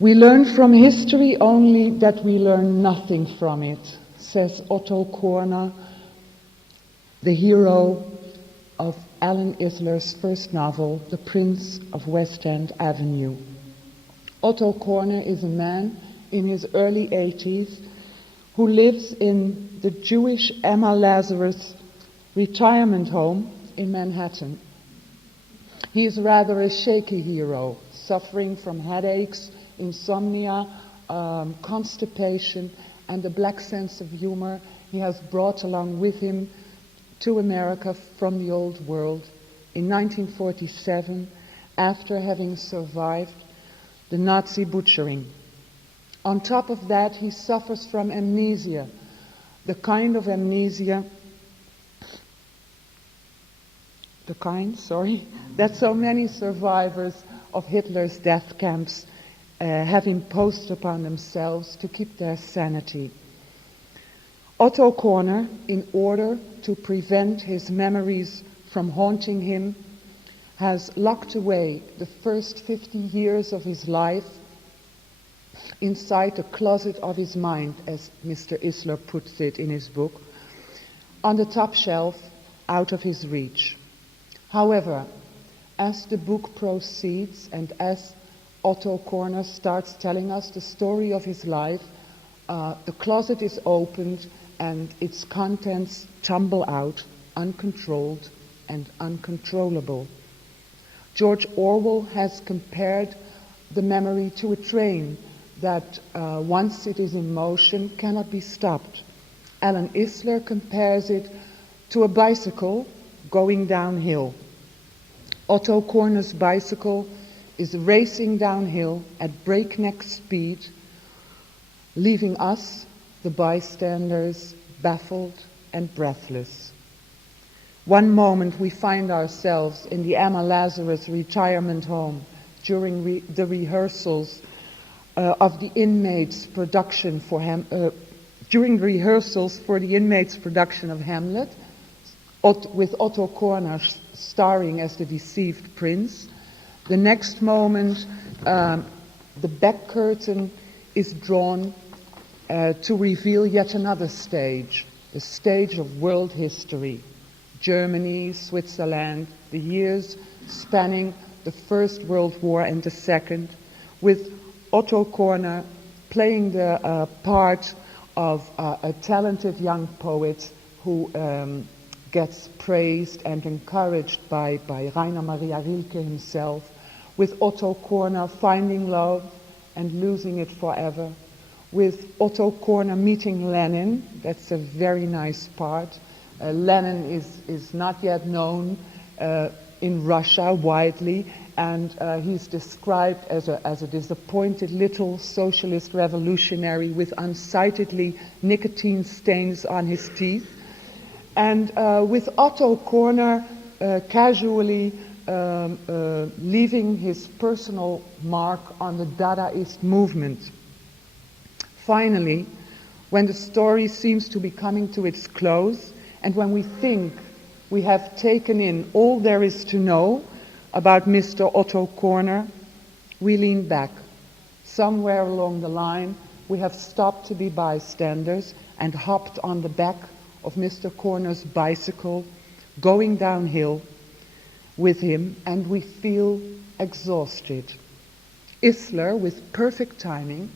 We learn from history only that we learn nothing from it, says Otto Korner, the hero of Alan Isler's first novel, The Prince of West End Avenue. Otto Korner is a man in his early 80s who lives in the Jewish Emma Lazarus retirement home in Manhattan. He is rather a shaky hero, suffering from headaches, insomnia, constipation, and a black sense of humor he has brought along with him to America from the old world in 1947 after having survived the Nazi butchering. On top of that, he suffers from amnesia, the kind that so many survivors of Hitler's death camps have imposed upon themselves to keep their sanity. Otto Korner, in order to prevent his memories from haunting him, has locked away the first 50 years of his life inside the closet of his mind, as Mr. Isler puts it in his book, on the top shelf, out of his reach. However, as the book proceeds and as Otto Korner starts telling us the story of his life, the closet is opened and its contents tumble out, uncontrolled and uncontrollable. George Orwell has compared the memory to a train that, once it is in motion, cannot be stopped. Alan Isler compares it to a bicycle going downhill. Otto Korner's bicycle is racing downhill at breakneck speed, leaving us, the bystanders, baffled and breathless. One moment we find ourselves in the Emma Lazarus retirement home during the rehearsals of the inmates' production for during rehearsals for the inmates' production of Hamlet, with Otto Korner starring as the deceived prince. The next moment, the back curtain is drawn to reveal yet another stage, the stage of world history. Germany, Switzerland, the years spanning the First World War and the Second, with Otto Korner playing the part of a talented young poet who gets praised and encouraged by Rainer Maria Rilke himself, with Otto Korner finding love and losing it forever, with Otto Korner meeting Lenin. That's a very nice part. Lenin is not yet known in Russia widely, and he's described as a disappointed little socialist revolutionary with unsightly nicotine stains on his teeth. And with Otto Korner casually leaving his personal mark on the Dadaist movement. Finally, when the story seems to be coming to its close, and when we think we have taken in all there is to know about Mr. Otto Korner, we lean back. Somewhere along the line, we have stopped to be bystanders and hopped on the back of Mr. Korner's bicycle, going downhill with him, and we feel exhausted. Isler, with perfect timing,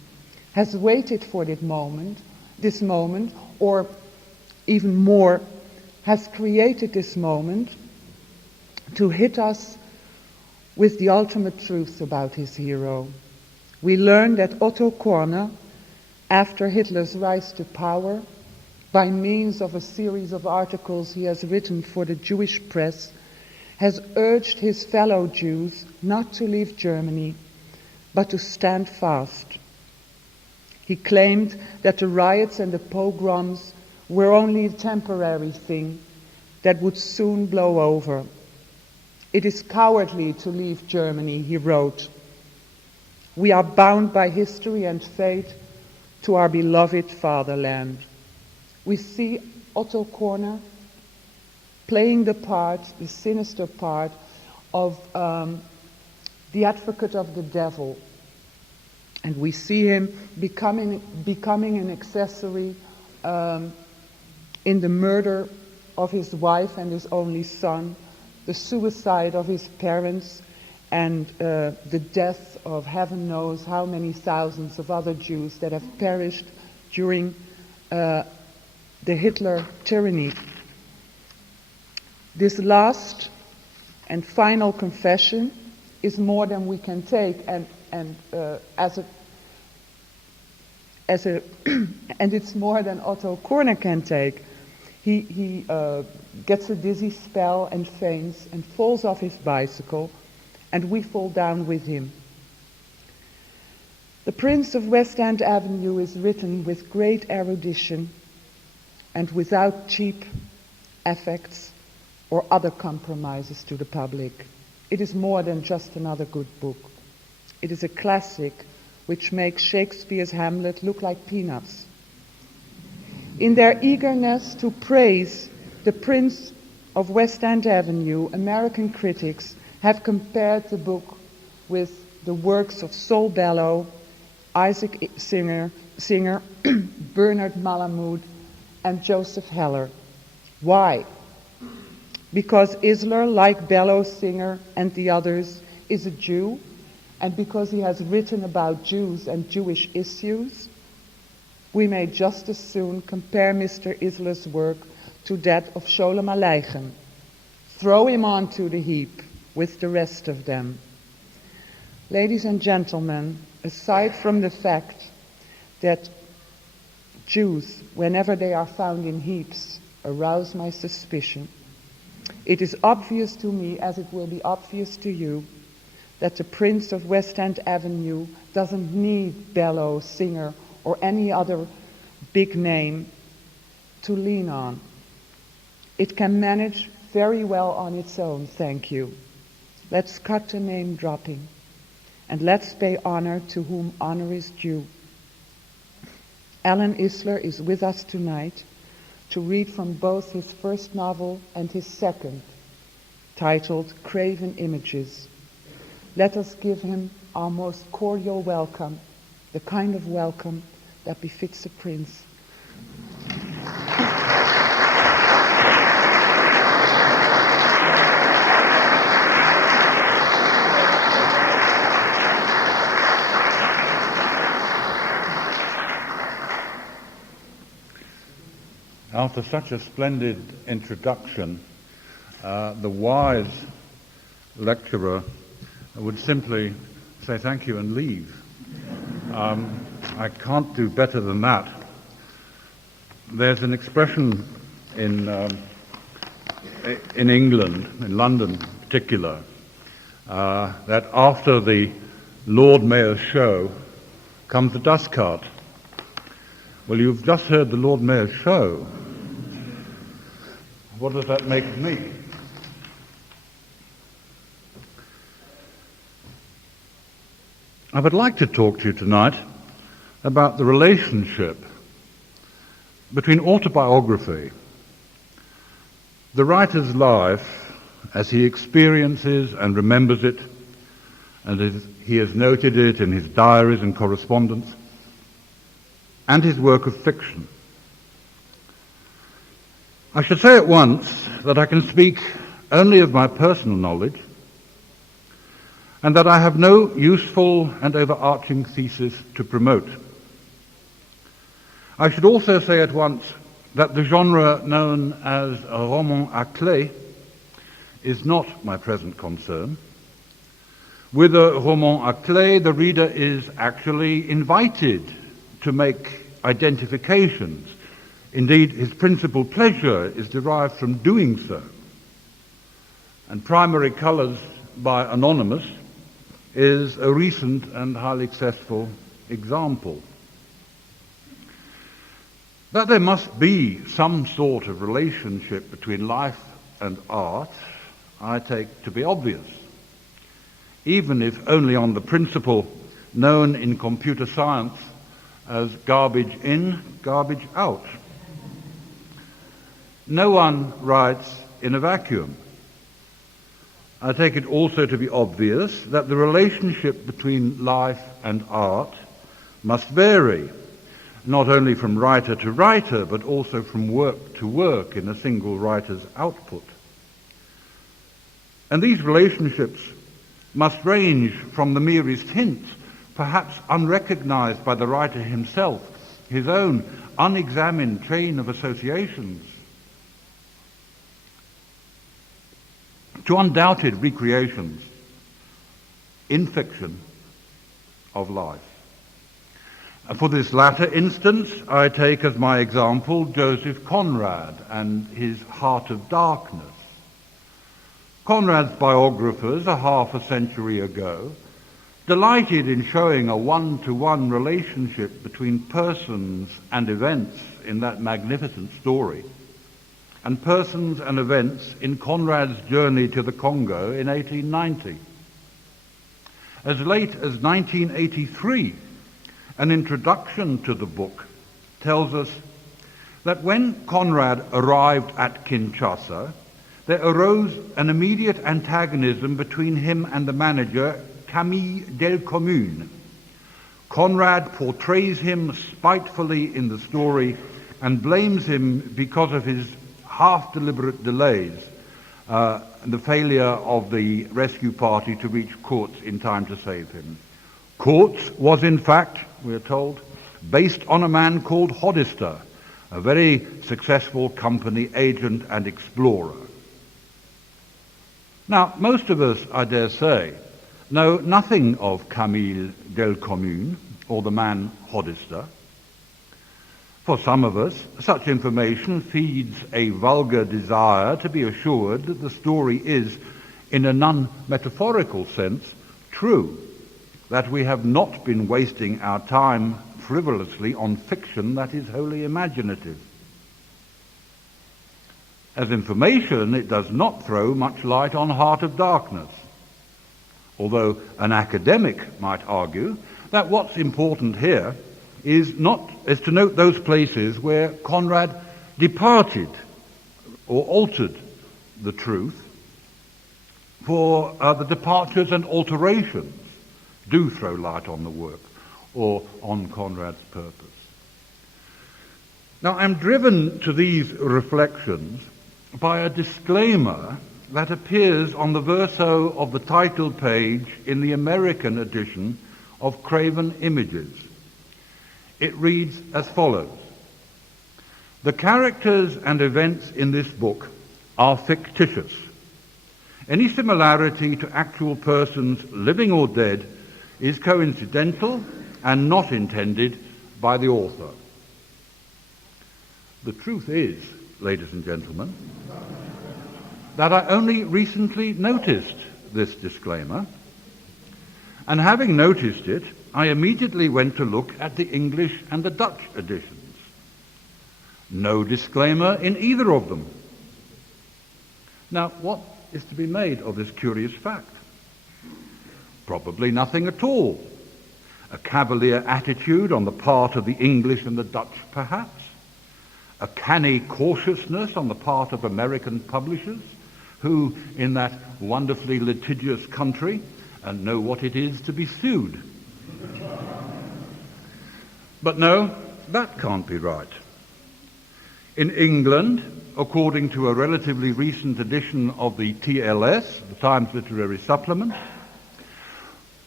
has waited for this moment, or even more, has created this moment to hit us with the ultimate truth about his hero. We learn that Otto Korner, after Hitler's rise to power, by means of a series of articles he has written for the Jewish press, has urged his fellow Jews not to leave Germany, but to stand fast. He claimed that the riots and the pogroms were only a temporary thing that would soon blow over. It is cowardly to leave Germany, he wrote. We are bound by history and fate to our beloved fatherland. We see Otto Korner playing the part, the sinister part, of the advocate of the devil. And we see him becoming an accessory in the murder of his wife and his only son, the suicide of his parents, and the death of heaven knows how many thousands of other Jews that have perished during the Hitler tyranny. This last and final confession is more than we can take, and it's more than Otto Korner can take. He gets a dizzy spell and faints and falls off his bicycle, and we fall down with him. The Prince of West End Avenue is written with great erudition and without cheap affects or other compromises to the public. It is more than just another good book. It is a classic which makes Shakespeare's Hamlet look like peanuts. In their eagerness to praise the Prince of West End Avenue, American critics have compared the book with the works of Saul Bellow, Isaac Singer, Bernard Malamud, and Joseph Heller. Why? Because Isler, like Bellow, Singer, and the others, is a Jew, and because he has written about Jews and Jewish issues, we may just as soon compare Mr. Isler's work to that of Sholem Aleichem. Throw him onto the heap with the rest of them. Ladies and gentlemen, aside from the fact that Jews, whenever they are found in heaps, arouse my suspicion, it is obvious to me, as it will be obvious to you, that the Prince of West End Avenue doesn't need Bellow, Singer, or any other big name to lean on. It can manage very well on its own, thank you. Let's cut the name dropping, and let's pay honor to whom honor is due. Alan Isler is with us tonight to read from both his first novel and his second, titled Kraven Images. Let us give him our most cordial welcome, the kind of welcome that befits a prince. After such a splendid introduction, the wise lecturer would simply say thank you and leave. I can't do better than that. There's an expression in England, in London in particular, that after the Lord Mayor's show comes the dust cart. Well, you've just heard the Lord Mayor's show. What does that make of me? I would like to talk to you tonight about the relationship between autobiography, the writer's life as he experiences and remembers it, and as he has noted it in his diaries and correspondence, and his work of fiction. I should say at once that I can speak only of my personal knowledge, and that I have no useful and overarching thesis to promote. I should also say at once that the genre known as a roman à clé is not my present concern. With a roman à clé, the reader is actually invited to make identifications. Indeed, his principal pleasure is derived from doing so. And Primary Colours by Anonymous is a recent and highly successful example. That there must be some sort of relationship between life and art, I take to be obvious, even if only on the principle known in computer science as garbage in, garbage out. No one writes in a vacuum. I take it also to be obvious that the relationship between life and art must vary, not only from writer to writer, but also from work to work in a single writer's output. And these relationships must range from the merest hint, perhaps unrecognized by the writer himself, his own unexamined chain of associations, to undoubted recreations in fiction of life. For this latter instance, I take as my example Joseph Conrad and his Heart of Darkness. Conrad's biographers, a half a century ago, delighted in showing a one-to-one relationship between persons and events in that magnificent story, and persons and events in Conrad's journey to the Congo in 1890. As late as 1983, an introduction to the book tells us that when Conrad arrived at Kinshasa, there arose an immediate antagonism between him and the manager, Camille Delcommune. Conrad portrays him spitefully in the story and blames him because of his half-deliberate delays, the failure of the rescue party to reach Courts in time to save him. Courts was, in fact, we are told, based on a man called Hodister, a very successful company agent and explorer. Now, most of us, I dare say, know nothing of Camille Delcommune or the man Hodister. For some of us, such information feeds a vulgar desire to be assured that the story is, in a non-metaphorical sense, true, that we have not been wasting our time frivolously on fiction that is wholly imaginative. As information, it does not throw much light on Heart of Darkness, although an academic might argue that what's important here is to note those places where Conrad departed or altered the truth, for the departures and alterations do throw light on the work or on Conrad's purpose. Now, I'm driven to these reflections by a disclaimer that appears on the verso of the title page in the American edition of Kraven Images. It reads as follows: "The characters and events in this book are fictitious. Any similarity to actual persons, living or dead, is coincidental and not intended by the author." The truth is, ladies and gentlemen, that I only recently noticed this disclaimer, and having noticed it, I immediately went to look at the English and the Dutch editions. No disclaimer in either of them. Now, what is to be made of this curious fact? Probably nothing at all. A cavalier attitude on the part of the English and the Dutch, perhaps. A canny cautiousness on the part of American publishers, who, in that wonderfully litigious country, know what it is to be sued. But no, that can't be right. In England, according to a relatively recent edition of the TLS, the Times Literary Supplement,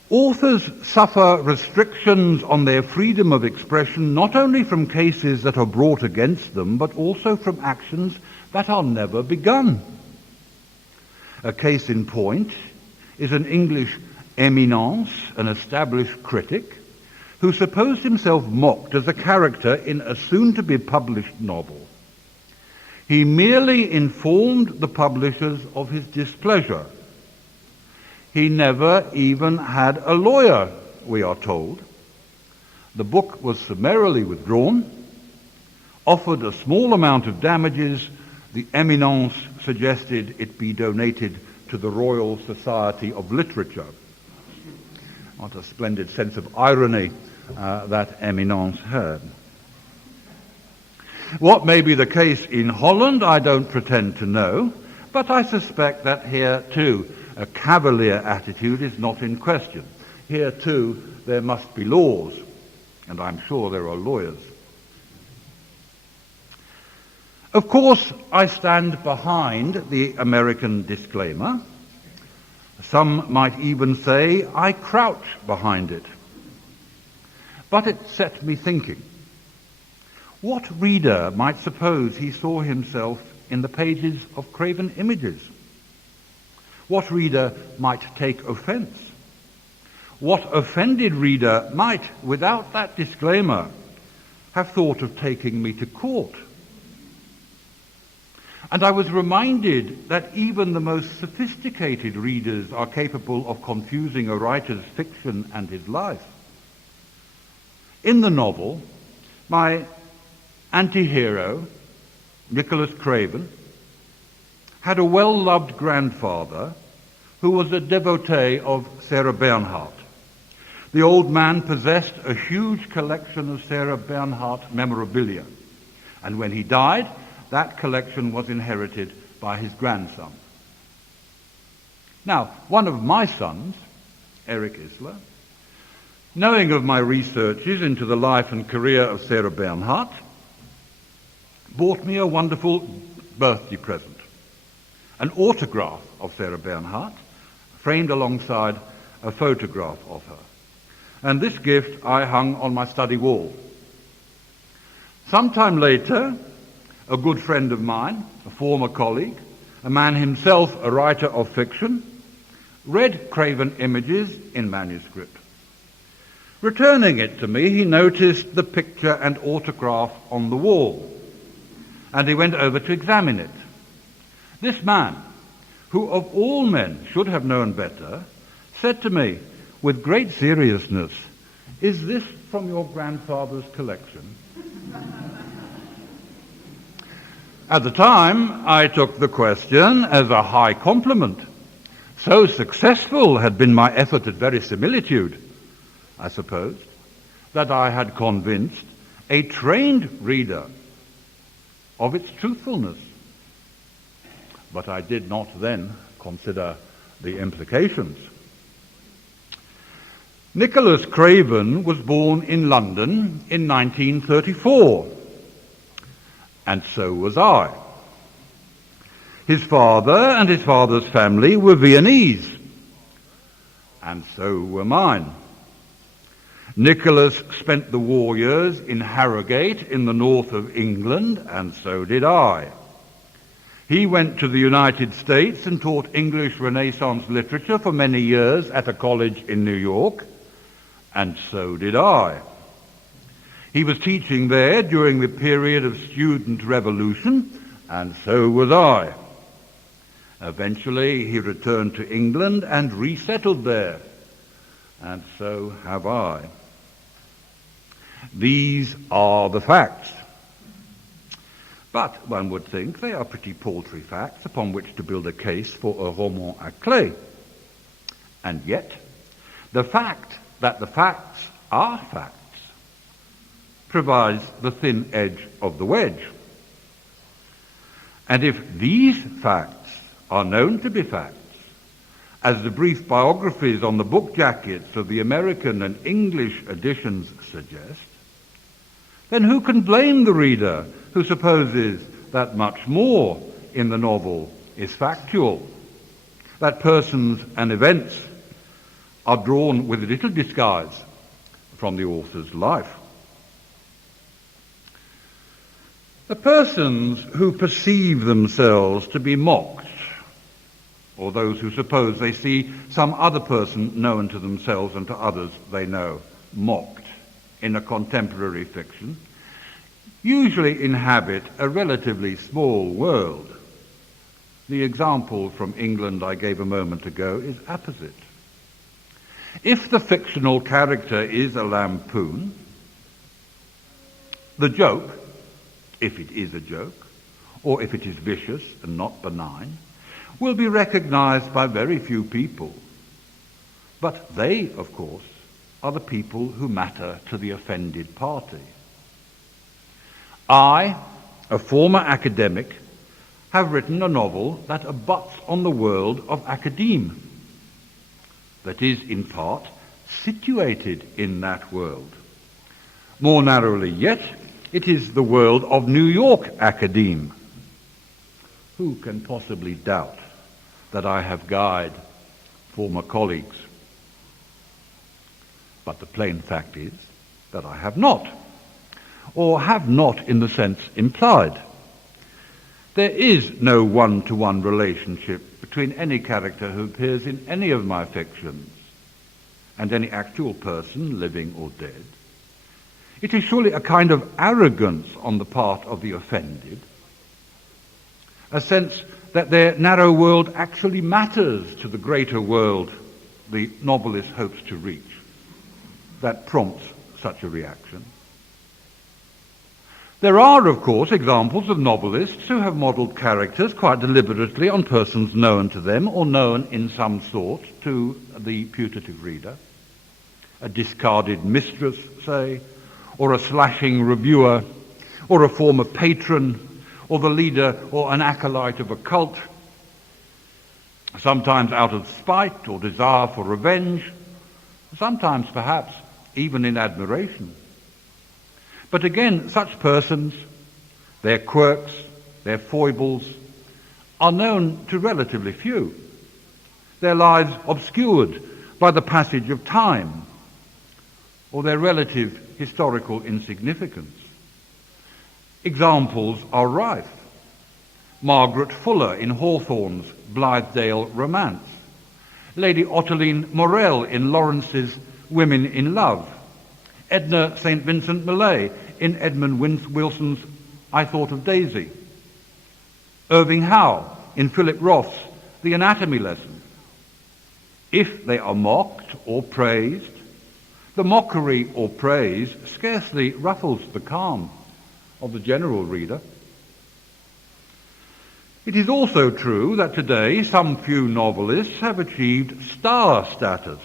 authors suffer restrictions on their freedom of expression not only from cases that are brought against them, but also from actions that are never begun. A case in point is an English eminence, an established critic, who supposed himself mocked as a character in a soon-to-be-published novel. He merely informed the publishers of his displeasure. He never even had a lawyer, we are told. The book was summarily withdrawn, offered a small amount of damages. The eminence suggested it be donated to the Royal Society of Literature. What a splendid sense of irony that eminence had. What may be the case in Holland, I don't pretend to know, but I suspect that here too a cavalier attitude is not in question. Here too there must be laws. and I'm sure there are lawyers. Of course, I stand behind the American disclaimer. Some might even say I crouch behind it. But it set me thinking. What reader might suppose he saw himself in the pages of Kraven Images? What reader might take offense? What offended reader might, without that disclaimer, have thought of taking me to court? And I was reminded that even the most sophisticated readers are capable of confusing a writer's fiction and his life. In the novel, my anti-hero, Nicholas Kraven, had a well-loved grandfather who was a devotee of Sarah Bernhardt. The old man possessed a huge collection of Sarah Bernhardt memorabilia, and when he died, that collection was inherited by his grandson. Now, one of my sons, Eric Isler, knowing of my researches into the life and career of Sarah Bernhardt, bought me a wonderful birthday present, an autograph of Sarah Bernhardt, framed alongside a photograph of her. And this gift I hung on my study wall. Sometime later, a good friend of mine, a former colleague, a man himself a writer of fiction, read Kraven Images in manuscript. Returning it to me, he noticed the picture and autograph on the wall, and he went over to examine it. This man, who of all men should have known better, said to me with great seriousness, "Is this from your grandfather's collection?" At the time, I took the question as a high compliment. So successful had been my effort at verisimilitude, I supposed, that I had convinced a trained reader of its truthfulness. But I did not then consider the implications. Nicholas Kraven was born in London in 1934. And so was I. His father and his father's family were Viennese, and so were mine. Nicholas spent the war years in Harrogate in the north of England, and so did I. He went to the United States and taught English Renaissance literature for many years at a college in New York, and so did I. He was teaching there during the period of student revolution, and so was I. Eventually, he returned to England and resettled there, and so have I. These are the facts. But one would think they are pretty paltry facts upon which to build a case for a roman acclaimed. And yet, the fact that the facts are facts provides the thin edge of the wedge. And if these facts are known to be facts, as the brief biographies on the book jackets of the American and English editions suggest, then who can blame the reader who supposes that much more in the novel is factual, that persons and events are drawn with little disguise from the author's life? The persons who perceive themselves to be mocked, or those who suppose they see some other person known to themselves and to others they know mocked in a contemporary fiction, usually inhabit a relatively small world. The example from England I gave a moment ago is apposite. If the fictional character is a lampoon, the joke, if it is a joke, or if it is vicious and not benign, will be recognized by very few people. But they, of course, are the people who matter to the offended party. I, a former academic, have written a novel that abuts on the world of academe, that is, in part, situated in that world. More narrowly yet, it is the world of New York academe. Who can possibly doubt that I have guyed former colleagues? But the plain fact is that I have not, or have not in the sense implied. There is no one-to-one relationship between any character who appears in any of my fictions and any actual person, living or dead. It is surely a kind of arrogance on the part of the offended, a sense that their narrow world actually matters to the greater world the novelist hopes to reach, that prompts such a reaction. There are, of course, examples of novelists who have modelled characters quite deliberately on persons known to them or known in some sort to the putative reader. A discarded mistress, say, or a slashing reviewer, or a former patron, or the leader or an acolyte of a cult, sometimes out of spite or desire for revenge, sometimes perhaps even in admiration. But again, such persons, their quirks, their foibles, are known to relatively few, their lives obscured by the passage of time, or their relative historical insignificance. Examples are rife. Margaret Fuller in Hawthorne's Blithedale Romance, Lady Ottoline Morel in Lawrence's Women in Love, Edna St. Vincent Millay in Edmund Wilson's I Thought of Daisy, Irving Howe in Philip Roth's The Anatomy Lesson. If they are mocked or praised, the mockery or praise scarcely ruffles the calm of the general reader. It is also true that today some few novelists have achieved star status.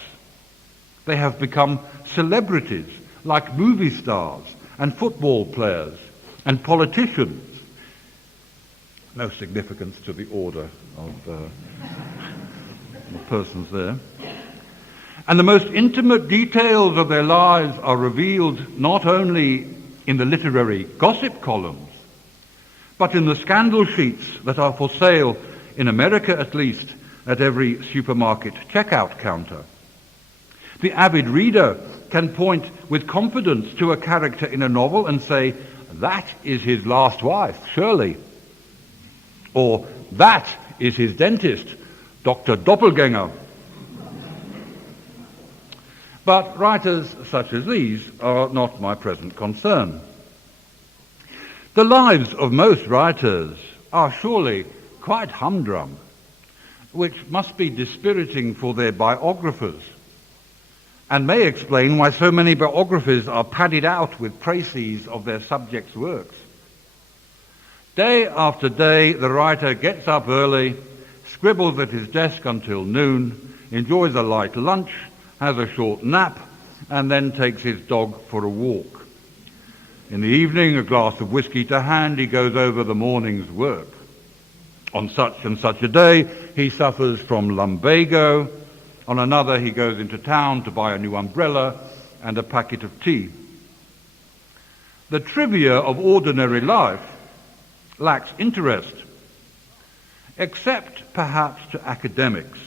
They have become celebrities like movie stars and football players and politicians. No significance to the order of the persons there. And the most intimate details of their lives are revealed not only in the literary gossip columns, but in the scandal sheets that are for sale, in America at least, at every supermarket checkout counter. The avid reader can point with confidence to a character in a novel and say, that is his last wife, surely. Or, that is his dentist, Dr. Doppelganger. But writers such as these are not my present concern. The lives of most writers are surely quite humdrum, which must be dispiriting for their biographers, and may explain why so many biographies are padded out with précis of their subjects' works. Day after day, the writer gets up early, scribbles at his desk until noon, enjoys a light lunch, has a short nap, and then takes his dog for a walk. In the evening, a glass of whiskey to hand, he goes over the morning's work. On such and such a day, he suffers from lumbago. On another, he goes into town to buy a new umbrella and a packet of tea. The trivia of ordinary life lacks interest, except perhaps to academics.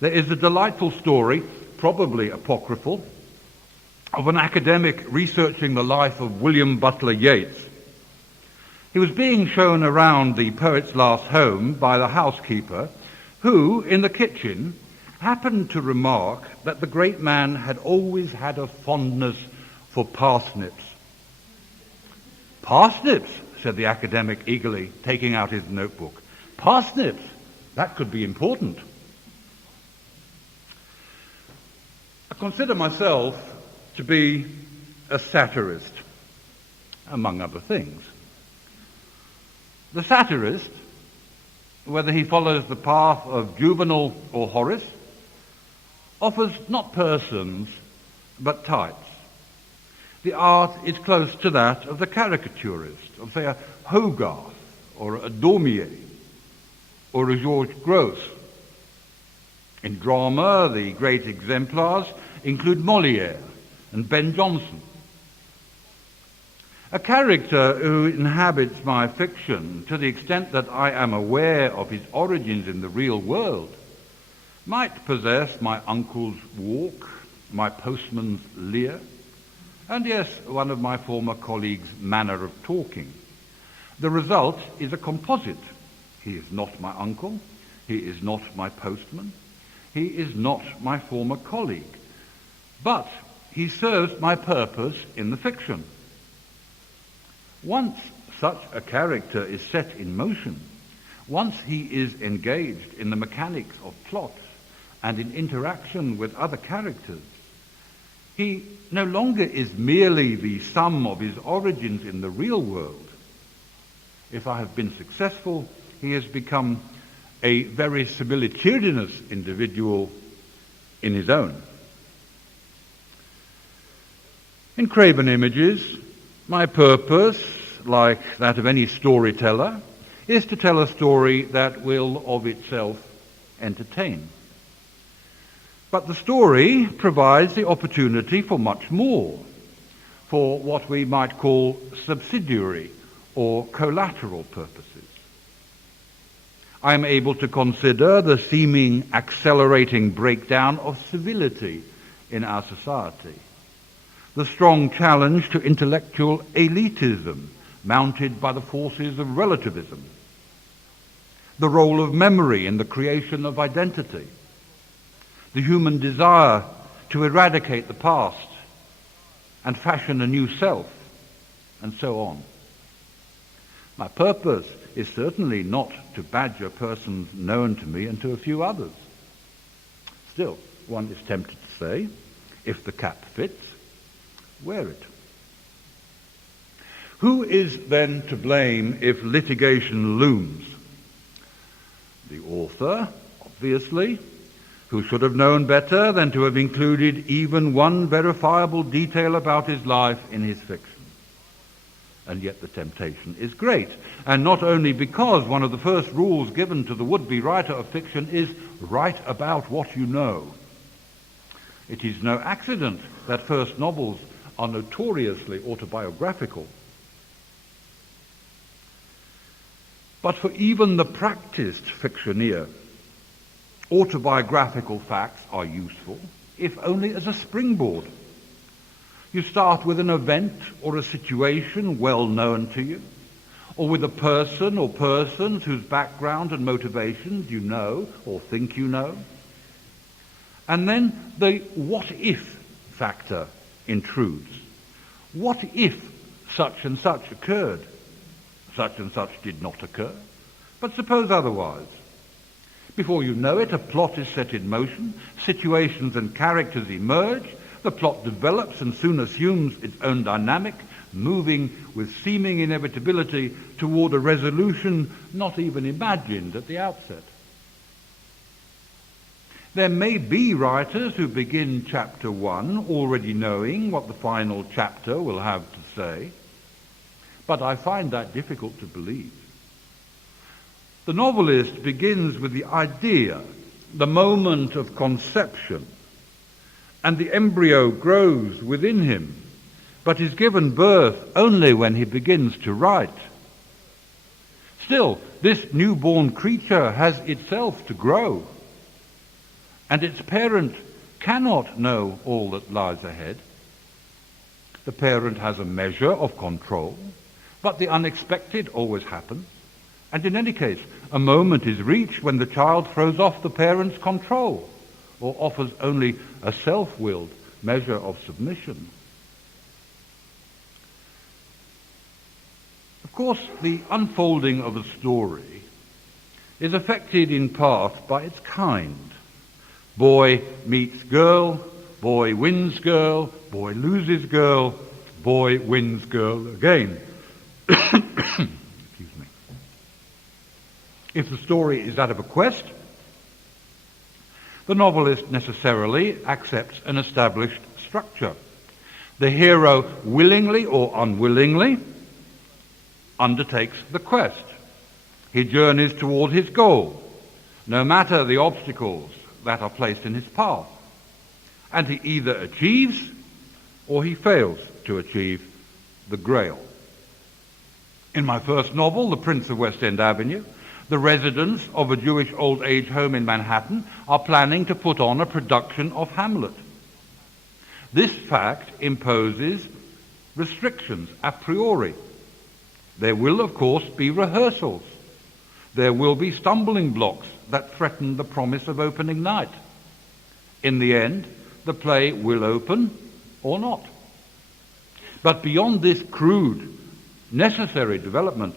There is a delightful story, probably apocryphal, of an academic researching the life of William Butler Yeats. He was being shown around the poet's last home by the housekeeper, who, in the kitchen, happened to remark that the great man had always had a fondness for parsnips. Parsnips, said the academic eagerly, taking out his notebook. Parsnips, that could be important. I consider myself to be a satirist, among other things. The satirist, whether he follows the path of Juvenal or Horace, offers not persons, but types. The art is close to that of the caricaturist, of, say, a Hogarth, or a Daumier, or a Georges Gros. In drama, the great exemplars include Molière and Ben Jonson, A character who inhabits my fiction, to the extent that I am aware of his origins in the real world, might possess my uncle's walk, my postman's leer, and yes, one of my former colleagues' manner of talking. The result is a composite. He is not my uncle, he is not my postman, he is not my former colleague, but he serves my purpose in the fiction. Once such a character is set in motion, once he is engaged in the mechanics of plot and in interaction with other characters, he no longer is merely the sum of his origins in the real world. If I have been successful, he has become a very similitudinous individual in his own. In Kraven Images, my purpose, like that of any storyteller, is to tell a story that will of itself entertain. But the story provides the opportunity for much more, for what we might call subsidiary or collateral purposes. I am able to consider the seeming accelerating breakdown of civility in our society, the strong challenge to intellectual elitism mounted by the forces of relativism, the role of memory in the creation of identity, the human desire to eradicate the past and fashion a new self, and so on. My purpose is certainly not to badger persons known to me and to a few others. Still, one is tempted to say, if the cap fits, wear it. Who is then to blame if litigation looms? The author, obviously, who should have known better than to have included even one verifiable detail about his life in his fiction. And yet the temptation is great, and not only because one of the first rules given to the would-be writer of fiction is write about what you know. It is no accident that first novels are notoriously autobiographical. But for even the practiced fictioneer, autobiographical facts are useful, if only as a springboard. You start with an event or a situation well known to you, or with a person or persons whose background and motivations you know or think you know. And then the what if factor intrudes. What if such and such occurred? Such and such did not occur. But suppose otherwise. Before you know it, a plot is set in motion, situations and characters emerge, the plot develops and soon assumes its own dynamic, moving with seeming inevitability toward a resolution not even imagined at the outset. There may be writers who begin chapter 1 already knowing what the final chapter will have to say, but I find that difficult to believe. The novelist begins with the idea, the moment of conception, and the embryo grows within him, but is given birth only when he begins to write. Still, this newborn creature has itself to grow, and its parent cannot know all that lies ahead. The parent has a measure of control, but the unexpected always happens, and in any case, a moment is reached when the child throws off the parent's control, or offers only a self-willed measure of submission. Of course, the unfolding of a story is affected in part by its kind. Boy meets girl, boy wins girl, boy loses girl, boy wins girl again. Excuse me. If the story is that of a quest, the novelist necessarily accepts an established structure. The hero willingly or unwillingly undertakes the quest. He journeys toward his goal, no matter the obstacles that are placed in his path. And he either achieves or he fails to achieve the grail. In my first novel, The Prince of West End Avenue, the residents of a Jewish old age home in Manhattan are planning to put on a production of Hamlet. This fact imposes restrictions a priori. There will, of course, be rehearsals. There will be stumbling blocks that threaten the promise of opening night. In the end, the play will open or not. But beyond this crude, necessary development,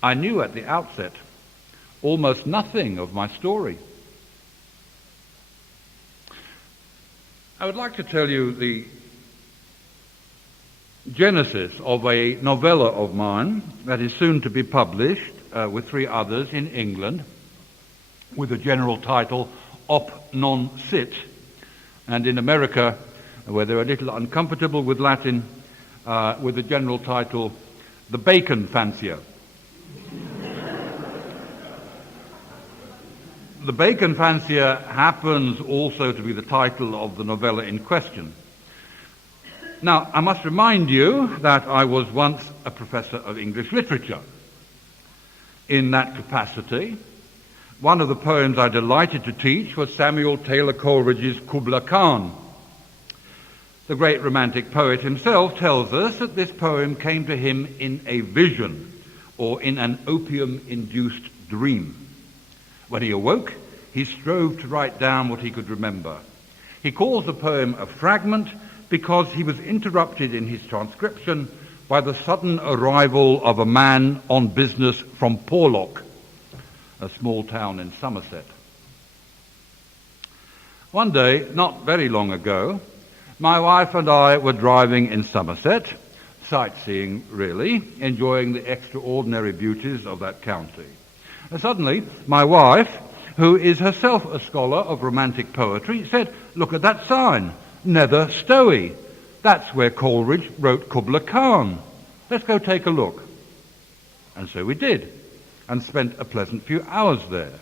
I knew at the outset almost nothing of my story. I would like to tell you the genesis of a novella of mine that is soon to be published with 3 others in England with the general title Op non sit, and in America, where they're a little uncomfortable with Latin, with the general title The Bacon Fancier. The Bacon Fancier happens also to be the title of the novella in question. Now, I must remind you that I was once a professor of English literature. In that capacity, one of the poems I delighted to teach was Samuel Taylor Coleridge's Kubla Khan. The great romantic poet himself tells us that this poem came to him in a vision or in an opium-induced dream. When he awoke, he strove to write down what he could remember. He calls the poem a fragment because he was interrupted in his transcription by the sudden arrival of a man on business from Porlock, a small town in Somerset. One day, not very long ago, my wife and I were driving in Somerset, sightseeing really, enjoying the extraordinary beauties of that county. And suddenly, my wife, who is herself a scholar of romantic poetry, said, "Look at that sign, Nether Stowey. That's where Coleridge wrote Kubla Khan. Let's go take a look." And so we did, and spent a pleasant few hours there.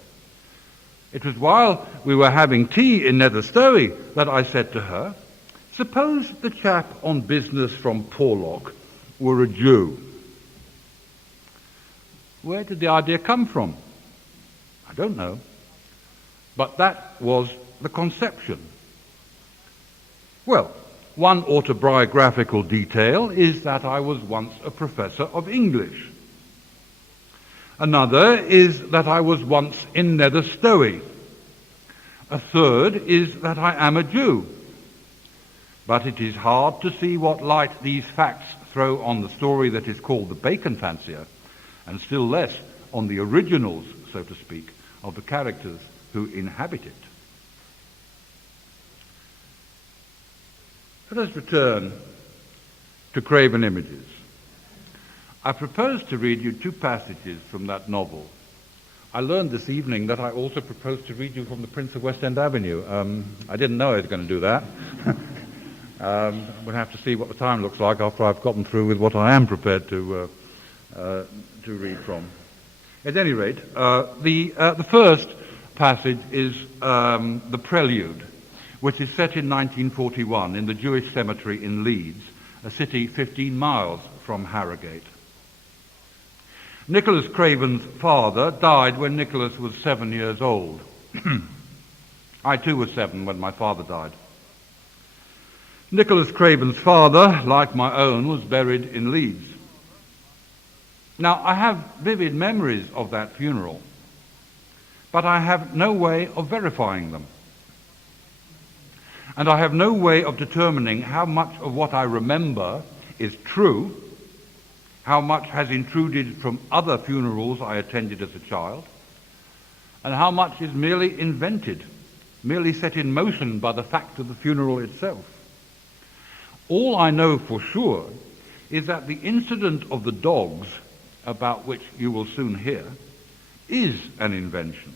It was while we were having tea in Nether Stowey that I said to her, "Suppose the chap on business from Porlock were a Jew." Where did the idea come from? I don't know. But that was the conception. Well, one autobiographical detail is that I was once a professor of English. Another is that I was once in Nether Stowey. A third is that I am a Jew. But it is hard to see what light these facts throw on the story that is called The Bacon Fancier, and still less on the originals, so to speak, of the characters who inhabit it. Let us return to Kraven Images. I propose to read you 2 passages from that novel. I learned this evening that I also propose to read you from The Prince of West End Avenue. I didn't know I was going to do that. We'll have to see what the time looks like after I've gotten through with what I am prepared to read from. At any rate, the first passage is the prelude, which is set in 1941 in the Jewish cemetery in Leeds, a city 15 miles from Harrogate. Nicholas Kraven's father died when Nicholas was 7 years old. I too was 7 when my father died. Nicholas Kraven's father, like my own, was buried in Leeds. Now, I have vivid memories of that funeral, but I have no way of verifying them. And I have no way of determining how much of what I remember is true, how much has intruded from other funerals I attended as a child, and how much is merely invented, merely set in motion by the fact of the funeral itself. All I know for sure is that the incident of the dogs, about which you will soon hear, is an invention,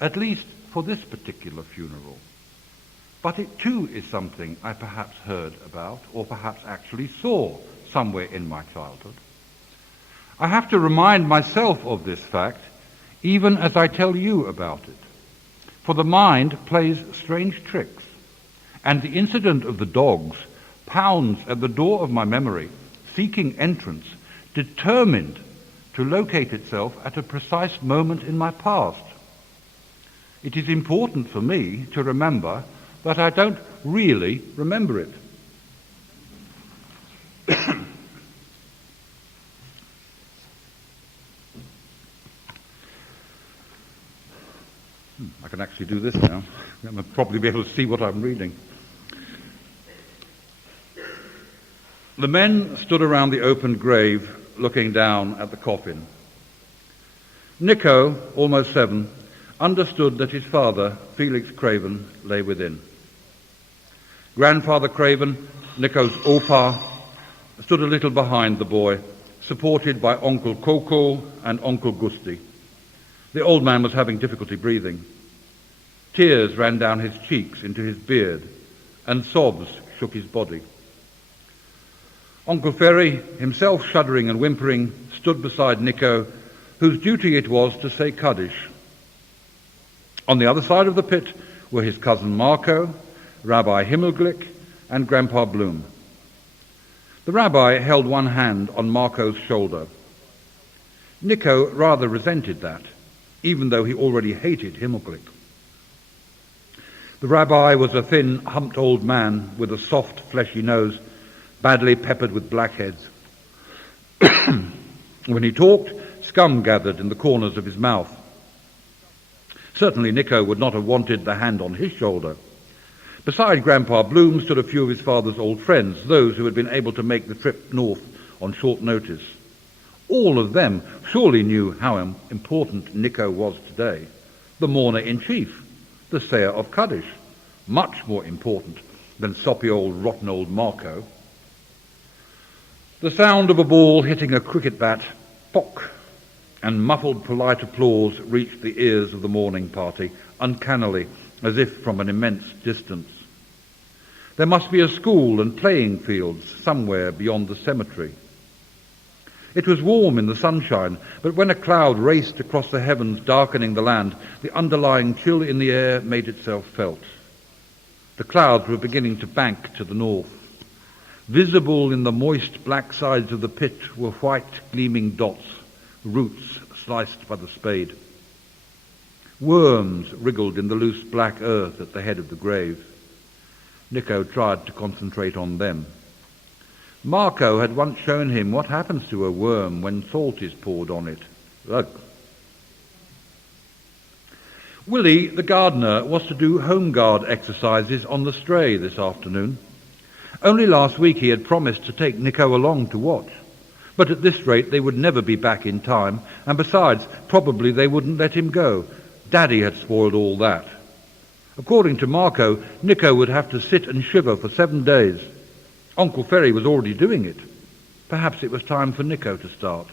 at least for this particular funeral. But it too is something I perhaps heard about, or perhaps actually saw somewhere in my childhood. I have to remind myself of this fact, even as I tell you about it. For the mind plays strange tricks, and the incident of the dogs pounds at the door of my memory, seeking entrance determined to locate itself at a precise moment in my past. It is important for me to remember that I don't really remember it. I can actually do this now. I'll probably be able to see what I'm reading. The men stood around the open grave, looking down at the coffin. Nico, almost 7, understood that his father, Felix Kraven, lay within. Grandfather Kraven, Nico's opa, stood a little behind the boy, supported by Uncle Coco and Uncle Gusti. The old man was having difficulty breathing. Tears ran down his cheeks into his beard, and sobs shook his body. Uncle Ferry, himself shuddering and whimpering, stood beside Nico, whose duty it was to say Kaddish. On the other side of the pit were his cousin Marco, Rabbi Himmelglick, and Grandpa Bloom. The rabbi held one hand on Marco's shoulder. Nico rather resented that, even though he already hated Himmelglick. The rabbi was a thin, humped old man with a soft, fleshy nose, badly peppered with blackheads. When he talked, scum gathered in the corners of his mouth. Certainly Nico would not have wanted the hand on his shoulder. Beside Grandpa Bloom stood a few of his father's old friends, those who had been able to make the trip north on short notice. All of them surely knew how important Nico was today. The mourner-in-chief, the sayer of Kaddish, much more important than soppy old, rotten old Marco. The sound of a ball hitting a cricket bat, pock, and muffled polite applause reached the ears of the mourning party, uncannily, as if from an immense distance. There must be a school and playing fields somewhere beyond the cemetery. It was warm in the sunshine, but when a cloud raced across the heavens, darkening the land, the underlying chill in the air made itself felt. The clouds were beginning to bank to the north. Visible in the moist black sides of the pit were white gleaming dots, roots sliced by the spade. Worms wriggled in the loose black earth at the head of the grave. Nico tried to concentrate on them. Marco had once shown him what happens to a worm when salt is poured on it. Ugh. Willie, the gardener, was to do home guard exercises on the Stray this afternoon. Only last week he had promised to take Nico along to watch. But at this rate they would never be back in time, and besides, probably they wouldn't let him go. Daddy had spoiled all that. According to Marco, Nico would have to sit and shiver for 7 days. Uncle Ferry was already doing it. Perhaps it was time for Nico to start.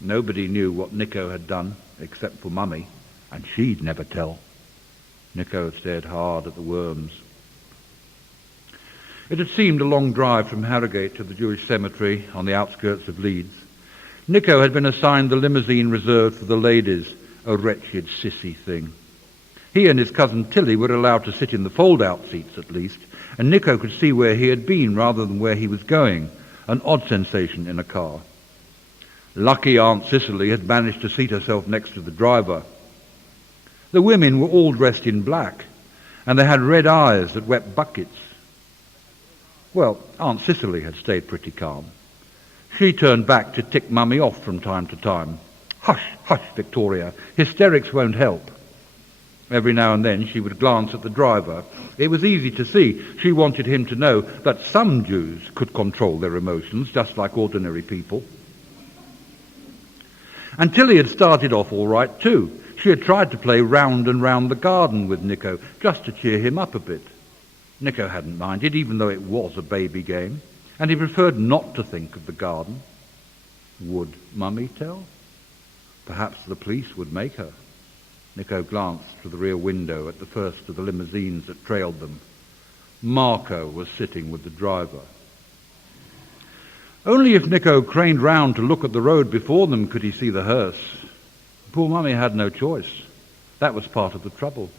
Nobody knew what Nico had done, except for Mummy, and she'd never tell. Nico stared hard at the worms. It had seemed a long drive from Harrogate to the Jewish cemetery on the outskirts of Leeds. Nico had been assigned the limousine reserved for the ladies, a wretched sissy thing. He and his cousin Tilly were allowed to sit in the fold-out seats at least, and Nico could see where he had been rather than where he was going, an odd sensation in a car. Lucky Aunt Cicely had managed to seat herself next to the driver. The women were all dressed in black, and they had red eyes that wept buckets. Well, Aunt Cicely had stayed pretty calm. She turned back to tick Mummy off from time to time. Hush, hush, Victoria, hysterics won't help. Every now and then she would glance at the driver. It was easy to see she wanted him to know that some Jews could control their emotions just like ordinary people. And Tilly had started off all right too. She had tried to play round and round the garden with Nico just to cheer him up a bit. Nico hadn't minded, even though it was a baby game, and he preferred not to think of the garden. Would Mummy tell? Perhaps the police would make her. Nico glanced through the rear window at the first of the limousines that trailed them. Marco was sitting with the driver. Only if Nico craned round to look at the road before them could he see the hearse. Poor Mummy had no choice. That was part of the trouble.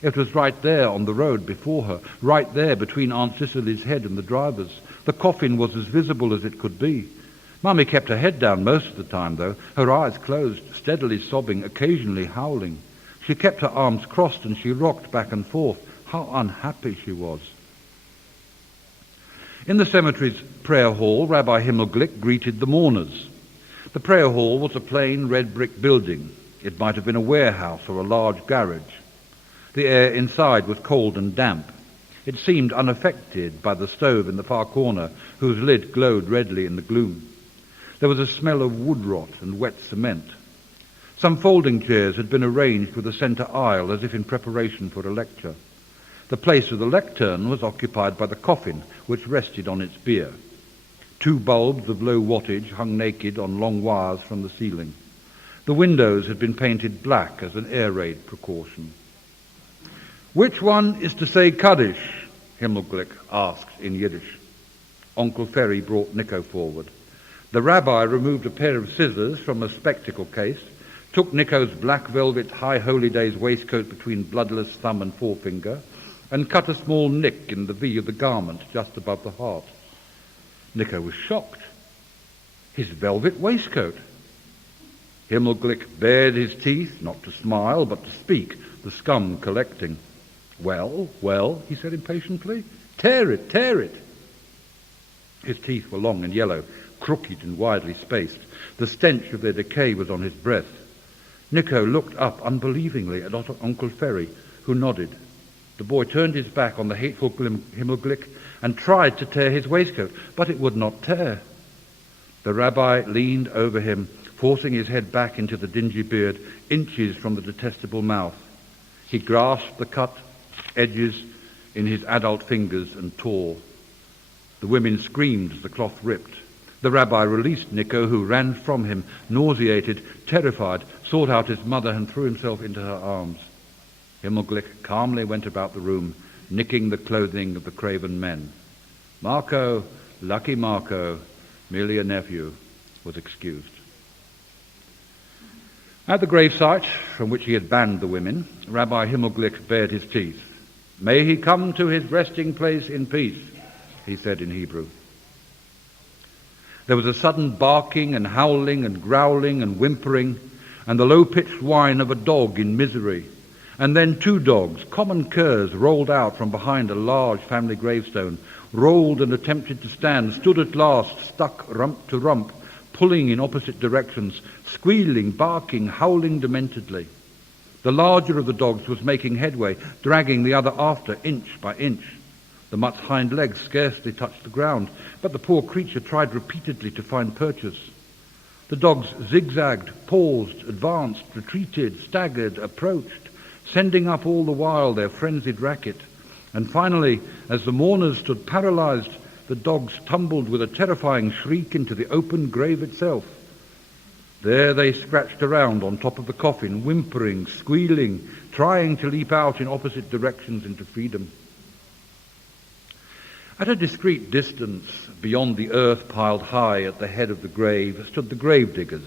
It was right there on the road before her, right there between Aunt Cicely's head and the driver's. The coffin was as visible as it could be. Mummy kept her head down most of the time, though, her eyes closed, steadily sobbing, occasionally howling. She kept her arms crossed and she rocked back and forth. How unhappy she was. In the cemetery's prayer hall, Rabbi Himmelglick greeted the mourners. The prayer hall was a plain red brick building. It might have been a warehouse or a large garage. The air inside was cold and damp. It seemed unaffected by the stove in the far corner, whose lid glowed redly in the gloom. There was a smell of wood rot and wet cement. Some folding chairs had been arranged with a centre aisle as if in preparation for a lecture. The place of the lectern was occupied by the coffin, which rested on its bier. 2 bulbs of low wattage hung naked on long wires from the ceiling. The windows had been painted black as an air raid precaution. "Which one is to say Kaddish?" Himmelglick asked in Yiddish. Uncle Ferry brought Nico forward. The rabbi removed a pair of scissors from a spectacle case, took Nico's black velvet high holy days waistcoat between bloodless thumb and forefinger, and cut a small nick in the V of the garment just above the heart. Nico was shocked. His velvet waistcoat! Himmelglick bared his teeth, not to smile, but to speak, the scum collecting. Well, well, he said impatiently. Tear it, tear it. His teeth were long and yellow, crooked and widely spaced. The stench of their decay was on his breath. Nico looked up unbelievingly at Uncle Ferry, who nodded. The boy turned his back on the hateful Himmelglick and tried to tear his waistcoat, but it would not tear. The rabbi leaned over him, forcing his head back into the dingy beard, inches from the detestable mouth. He grasped the cut edges in his adult fingers and tore. The women screamed as the cloth ripped. The rabbi released Nico, who ran from him, nauseated, terrified, sought out his mother and threw himself into her arms. Himmelglick calmly went about the room, nicking the clothing of the Kraven men. Marco, lucky Marco, merely a nephew, was excused. At the gravesite, from which he had banned the women, Rabbi Himmelglick bared his teeth. "May he come to his resting place in peace," he said in Hebrew. There was a sudden barking and howling and growling and whimpering, and the low-pitched whine of a dog in misery. And then 2 dogs, common curs, rolled out from behind a large family gravestone, rolled and attempted to stand, stood at last, stuck rump to rump, pulling in opposite directions, squealing, barking, howling dementedly. The larger of the dogs was making headway, dragging the other after, inch by inch. The mutt's hind legs scarcely touched the ground, but the poor creature tried repeatedly to find purchase. The dogs zigzagged, paused, advanced, retreated, staggered, approached, sending up all the while their frenzied racket. And finally, as the mourners stood paralyzed, the dogs tumbled with a terrifying shriek into the open grave itself. There they scratched around on top of the coffin, whimpering, squealing, trying to leap out in opposite directions into freedom. At a discreet distance, beyond the earth piled high at the head of the grave, stood the gravediggers,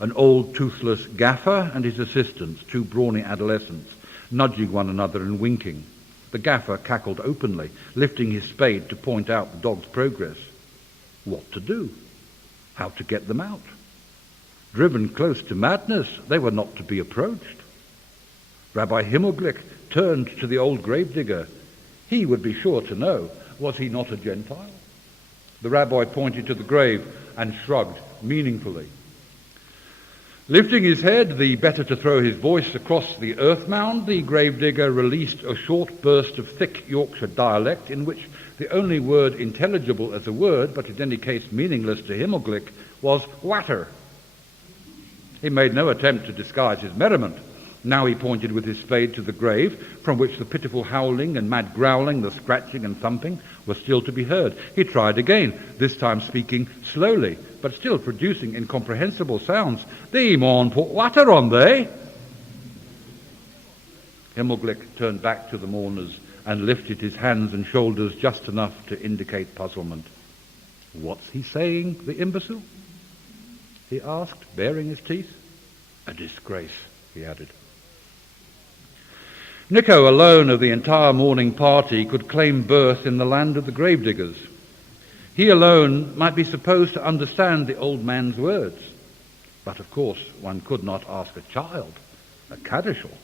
an old toothless gaffer and his assistants, 2 brawny adolescents, nudging one another and winking. The gaffer cackled openly, lifting his spade to point out the dog's progress. What to do? How to get them out? Driven close to madness, they were not to be approached. Rabbi Himmelglick turned to the old gravedigger. He would be sure to know. Was he not a Gentile? The rabbi pointed to the grave and shrugged meaningfully. Lifting his head, the better to throw his voice across the earth mound, the gravedigger released a short burst of thick Yorkshire dialect in which the only word intelligible as a word, but in any case meaningless to Himmelglick, was watter. He made no attempt to disguise his merriment. Now he pointed with his spade to the grave, from which the pitiful howling and mad growling, the scratching and thumping, was still to be heard. He tried again, this time speaking slowly, but still producing incomprehensible sounds. "Thee maun put water on, they." Himmelglick turned back to the mourners and lifted his hands and shoulders just enough to indicate puzzlement. "What's he saying, the imbecile?" he asked, baring his teeth. "A disgrace," he added. Nico alone of the entire mourning party could claim birth in the land of the gravediggers. He alone might be supposed to understand the old man's words. But of course one could not ask a child, a cadishal.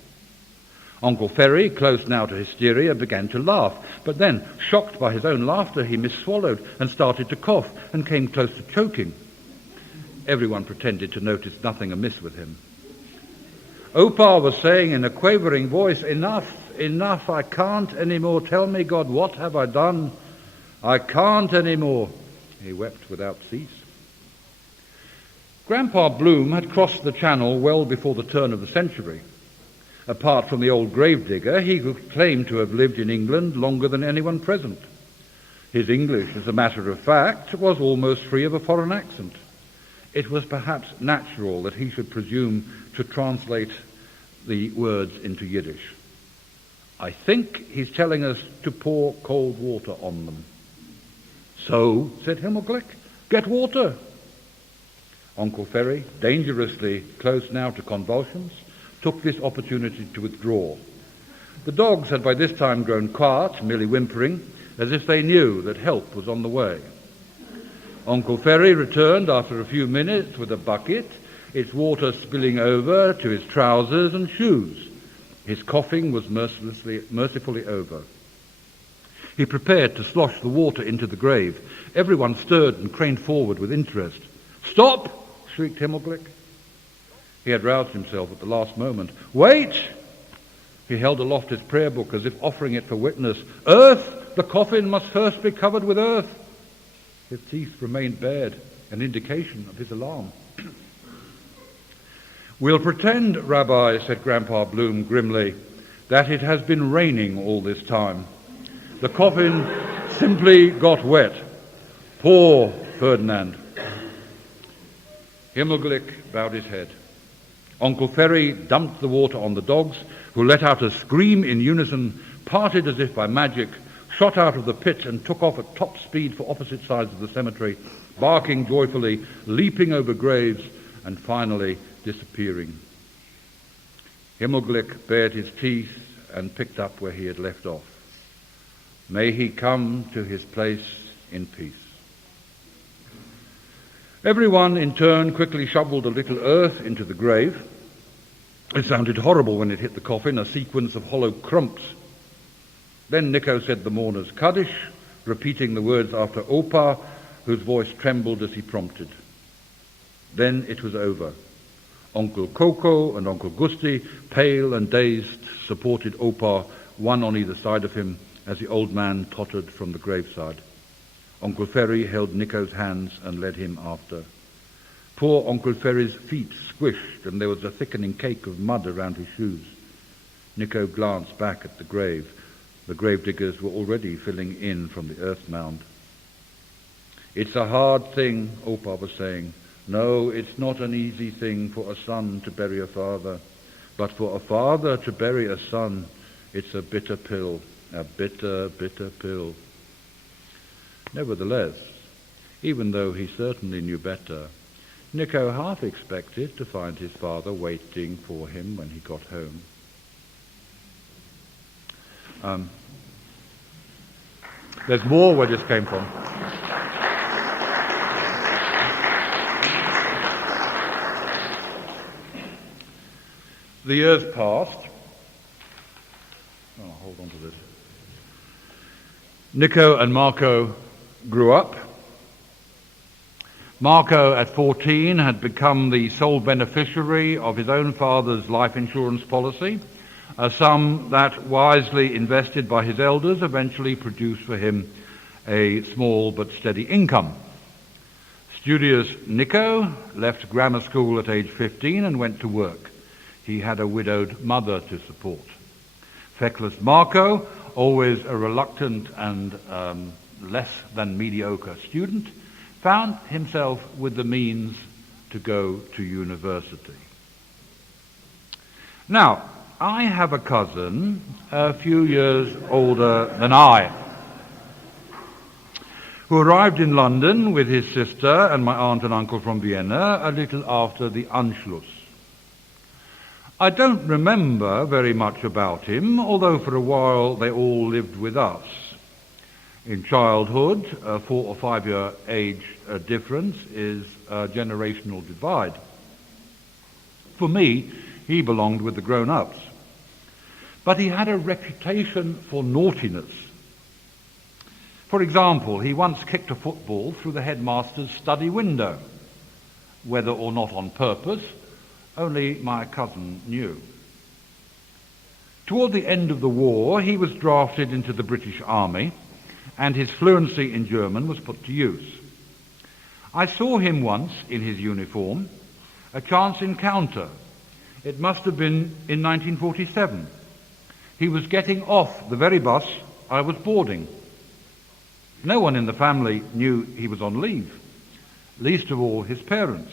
Uncle Ferry, close now to hysteria, began to laugh, but then, shocked by his own laughter, he misswallowed and started to cough and came close to choking. Everyone pretended to notice nothing amiss with him. Opar was saying in a quavering voice, "Enough, enough, I can't any more. Tell me, God, what have I done? I can't any more." He wept without cease. Grandpa Bloom had crossed the Channel well before the turn of the century. Apart from the old gravedigger, he could claim to have lived in England longer than anyone present. His English, as a matter of fact, was almost free of a foreign accent. It was perhaps natural that he should presume to translate the words into Yiddish. "I think he's telling us to pour cold water on them." "So," said Himmelglick, "get water." Uncle Ferry, dangerously close now to convulsions, took this opportunity to withdraw. The dogs had by this time grown quiet, merely whimpering, as if they knew that help was on the way. Uncle Ferry returned after a few minutes with a bucket, its water spilling over to his trousers and shoes. His coughing was mercifully over. He prepared to slosh the water into the grave. Everyone stirred and craned forward with interest. "Stop!" shrieked Himmelglick. He had roused himself at the last moment. "Wait!" He held aloft his prayer book as if offering it for witness. "Earth! The coffin must first be covered with earth." His teeth remained bared, an indication of his alarm. "We'll pretend, Rabbi," said Grandpa Bloom grimly, "that it has been raining all this time. The coffin simply got wet. Poor Ferdinand." Himmelglick bowed his head. Uncle Ferry dumped the water on the dogs, who let out a scream in unison, parted as if by magic, shot out of the pit and took off at top speed for opposite sides of the cemetery, barking joyfully, leaping over graves, and finally disappearing. Himmelglick bared his teeth and picked up where he had left off. May he come to his place in peace. Everyone in turn quickly shoveled a little earth into the grave. It sounded horrible when it hit the coffin, a sequence of hollow crumps. Then Nico said the mourner's Kaddish, repeating the words after Opar, whose voice trembled as he prompted. Then it was over. Uncle Coco and Uncle Gusti, pale and dazed, supported Opar, one on either side of him, as the old man tottered from the graveside. Uncle Ferry held Nico's hands and led him after. Poor Uncle Ferry's feet squished, and there was a thickening cake of mud around his shoes. Nico glanced back at the grave. The gravediggers were already filling in from the earth mound. "It's a hard thing," Opar was saying. "No, it's not an easy thing for a son to bury a father. But for a father to bury a son, it's a bitter pill, a bitter, bitter pill." Nevertheless, even though he certainly knew better, Nico half expected to find his father waiting for him when he got home. There's more where this came from. The years passed. I'll hold on to this. Nico and Marco grew up. Marco, at 14, had become the sole beneficiary of his own father's life insurance policy, a sum that, wisely invested by his elders, eventually produced for him a small but steady income. Studious Nico left grammar school at age 15 and went to work. He had a widowed mother to support. Feckless Marco, always a reluctant and less than mediocre student, found himself with the means to go to university. Now, I have a cousin a few years older than I, who arrived in London with his sister and my aunt and uncle from Vienna a little after the Anschluss. I don't remember very much about him, although for a while they all lived with us. In childhood, a 4 or 5 year age difference is a generational divide. For me, he belonged with the grown-ups. But he had a reputation for naughtiness. For example, he once kicked a football through the headmaster's study window. Whether or not on purpose, only my cousin knew. Toward the end of the war, he was drafted into the British Army, and his fluency in German was put to use. I saw him once in his uniform, a chance encounter. It must have been in 1947. He was getting off the very bus I was boarding. No one in the family knew he was on leave, least of all his parents.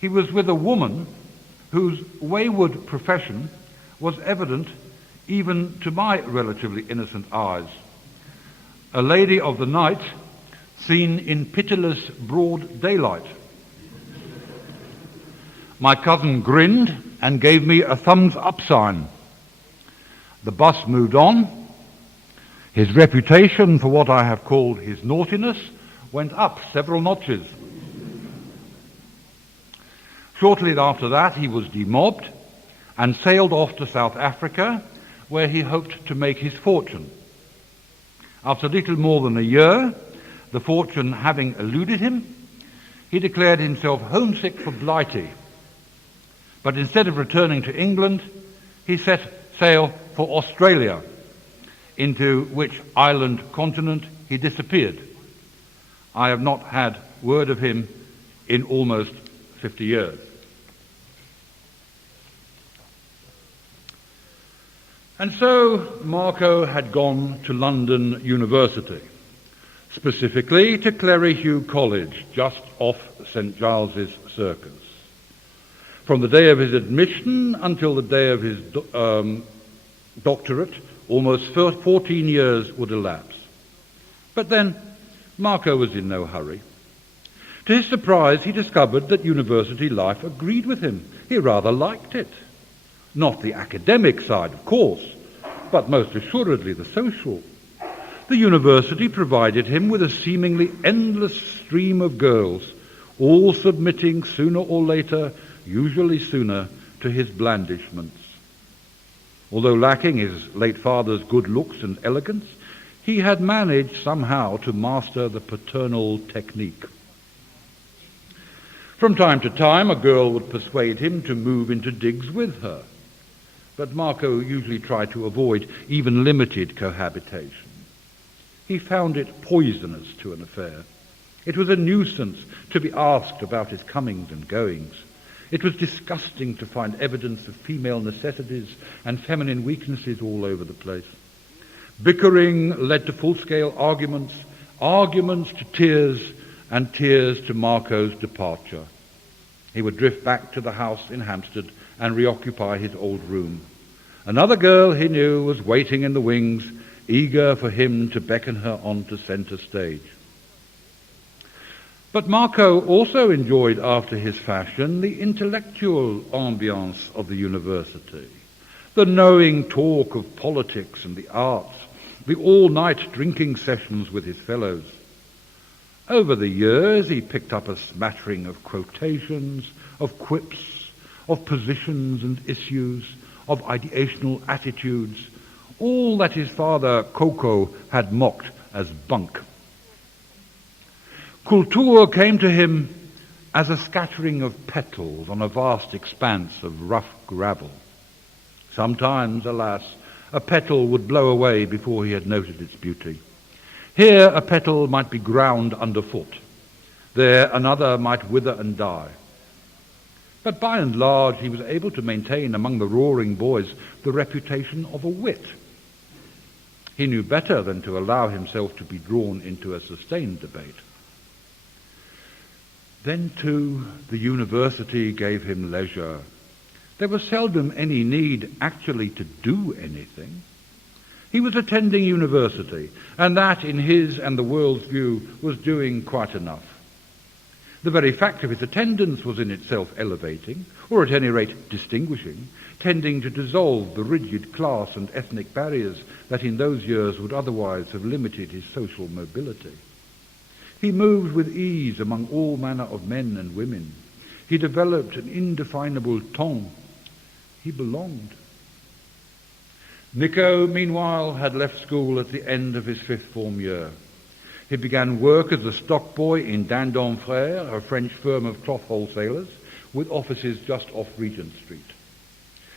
He was with a woman whose wayward profession was evident even to my relatively innocent eyes. A lady of the night seen in pitiless broad daylight. My cousin grinned and gave me a thumbs up sign. The bus moved on. His reputation for what I have called his naughtiness went up several notches. Shortly after that, he was demobbed and sailed off to South Africa, where he hoped to make his fortune. After little more than a year, the fortune having eluded him, he declared himself homesick for Blighty. But instead of returning to England, he set sail for Australia, into which island continent he disappeared. I have not had word of him in almost 50 years. And so Marco had gone to London University, specifically to Cleryhue College, just off St. Giles's Circus. From the day of his admission until the day of his doctorate, almost 14 years would elapse. But then Marco was in no hurry. To his surprise, he discovered that university life agreed with him. He rather liked it. Not the academic side, of course, but most assuredly the social. The university provided him with a seemingly endless stream of girls, all submitting sooner or later, usually sooner, to his blandishments. Although lacking his late father's good looks and elegance, he had managed somehow to master the paternal technique. From time to time, a girl would persuade him to move into digs with her, but Marco usually tried to avoid even limited cohabitation. He found it poisonous to an affair. It was a nuisance to be asked about his comings and goings. It was disgusting to find evidence of female necessities and feminine weaknesses all over the place. Bickering led to full-scale arguments, arguments to tears, and tears to Marco's departure. He would drift back to the house in Hampstead and reoccupy his old room. Another girl he knew was waiting in the wings, eager for him to beckon her onto centre stage. But Marco also enjoyed, after his fashion, the intellectual ambience of the university, the knowing talk of politics and the arts, the all-night drinking sessions with his fellows. Over the years, he picked up a smattering of quotations, of quips, of positions and issues, of ideational attitudes, all that his father Coco had mocked as bunk. Kultur came to him as a scattering of petals on a vast expanse of rough gravel. Sometimes, alas, a petal would blow away before he had noted its beauty. Here a petal might be ground underfoot. There another might wither and die. But by and large he was able to maintain among the roaring boys the reputation of a wit. He knew better than to allow himself to be drawn into a sustained debate. Then, too, the university gave him leisure. There was seldom any need actually to do anything. He was attending university, and that, in his and the world's view, was doing quite enough. The very fact of his attendance was in itself elevating, or at any rate distinguishing, tending to dissolve the rigid class and ethnic barriers that in those years would otherwise have limited his social mobility. He moved with ease among all manner of men and women. He developed an indefinable ton. He belonged. Nico, meanwhile, had left school at the end of his fifth form year. He began work as a stock boy in Dindon Frères, a French firm of cloth wholesalers, with offices just off Regent Street.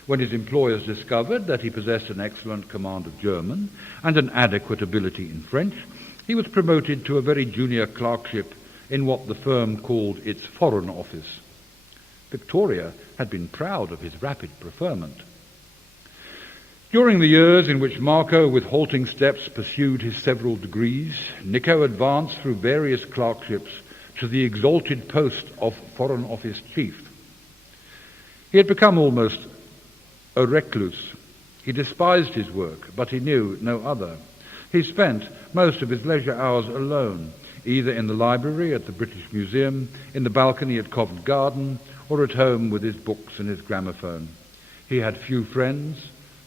When his employers discovered that he possessed an excellent command of German and an adequate ability in French, he was promoted to a very junior clerkship in what the firm called its Foreign Office. Victoria had been proud of his rapid preferment. During the years in which Marco, with halting steps, pursued his several degrees, Nico advanced through various clerkships to the exalted post of Foreign Office Chief. He had become almost a recluse. He despised his work, but he knew no other. He spent most of his leisure hours alone, either in the library at the British Museum, in the balcony at Covent Garden, or at home with his books and his gramophone. He had few friends,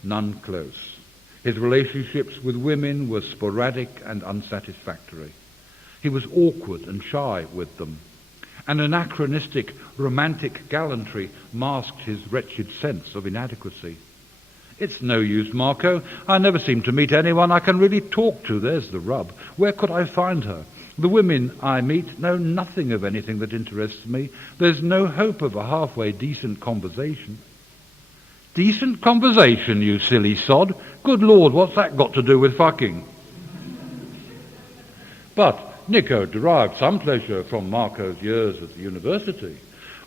none close. His relationships with women were sporadic and unsatisfactory. He was awkward and shy with them. An anachronistic, romantic gallantry masked his wretched sense of inadequacy. It's no use, Marco. I never seem to meet anyone I can really talk to. There's the rub. Where could I find her? The women I meet know nothing of anything that interests me. There's no hope of a halfway decent conversation. Decent conversation, you silly sod? Good Lord, what's that got to do with fucking? But Nico derived some pleasure from Marco's years at the university.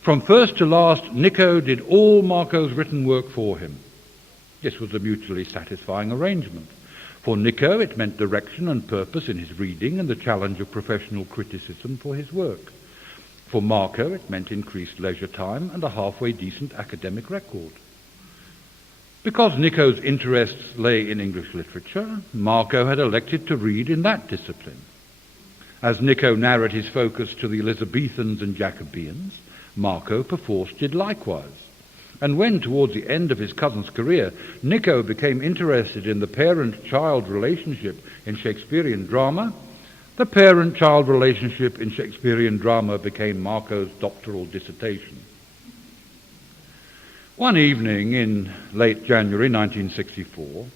From first to last, Nico did all Marco's written work for him. This was a mutually satisfying arrangement. For Nico, it meant direction and purpose in his reading and the challenge of professional criticism for his work. For Marco, it meant increased leisure time and a halfway decent academic record. Because Nico's interests lay in English literature, Marco had elected to read in that discipline. As Nico narrowed his focus to the Elizabethans and Jacobeans, Marco perforce did likewise. And when, towards the end of his cousin's career, Nico became interested in the parent-child relationship in Shakespearean drama, the parent-child relationship in Shakespearean drama became Marco's doctoral dissertation. One evening in late January 1964,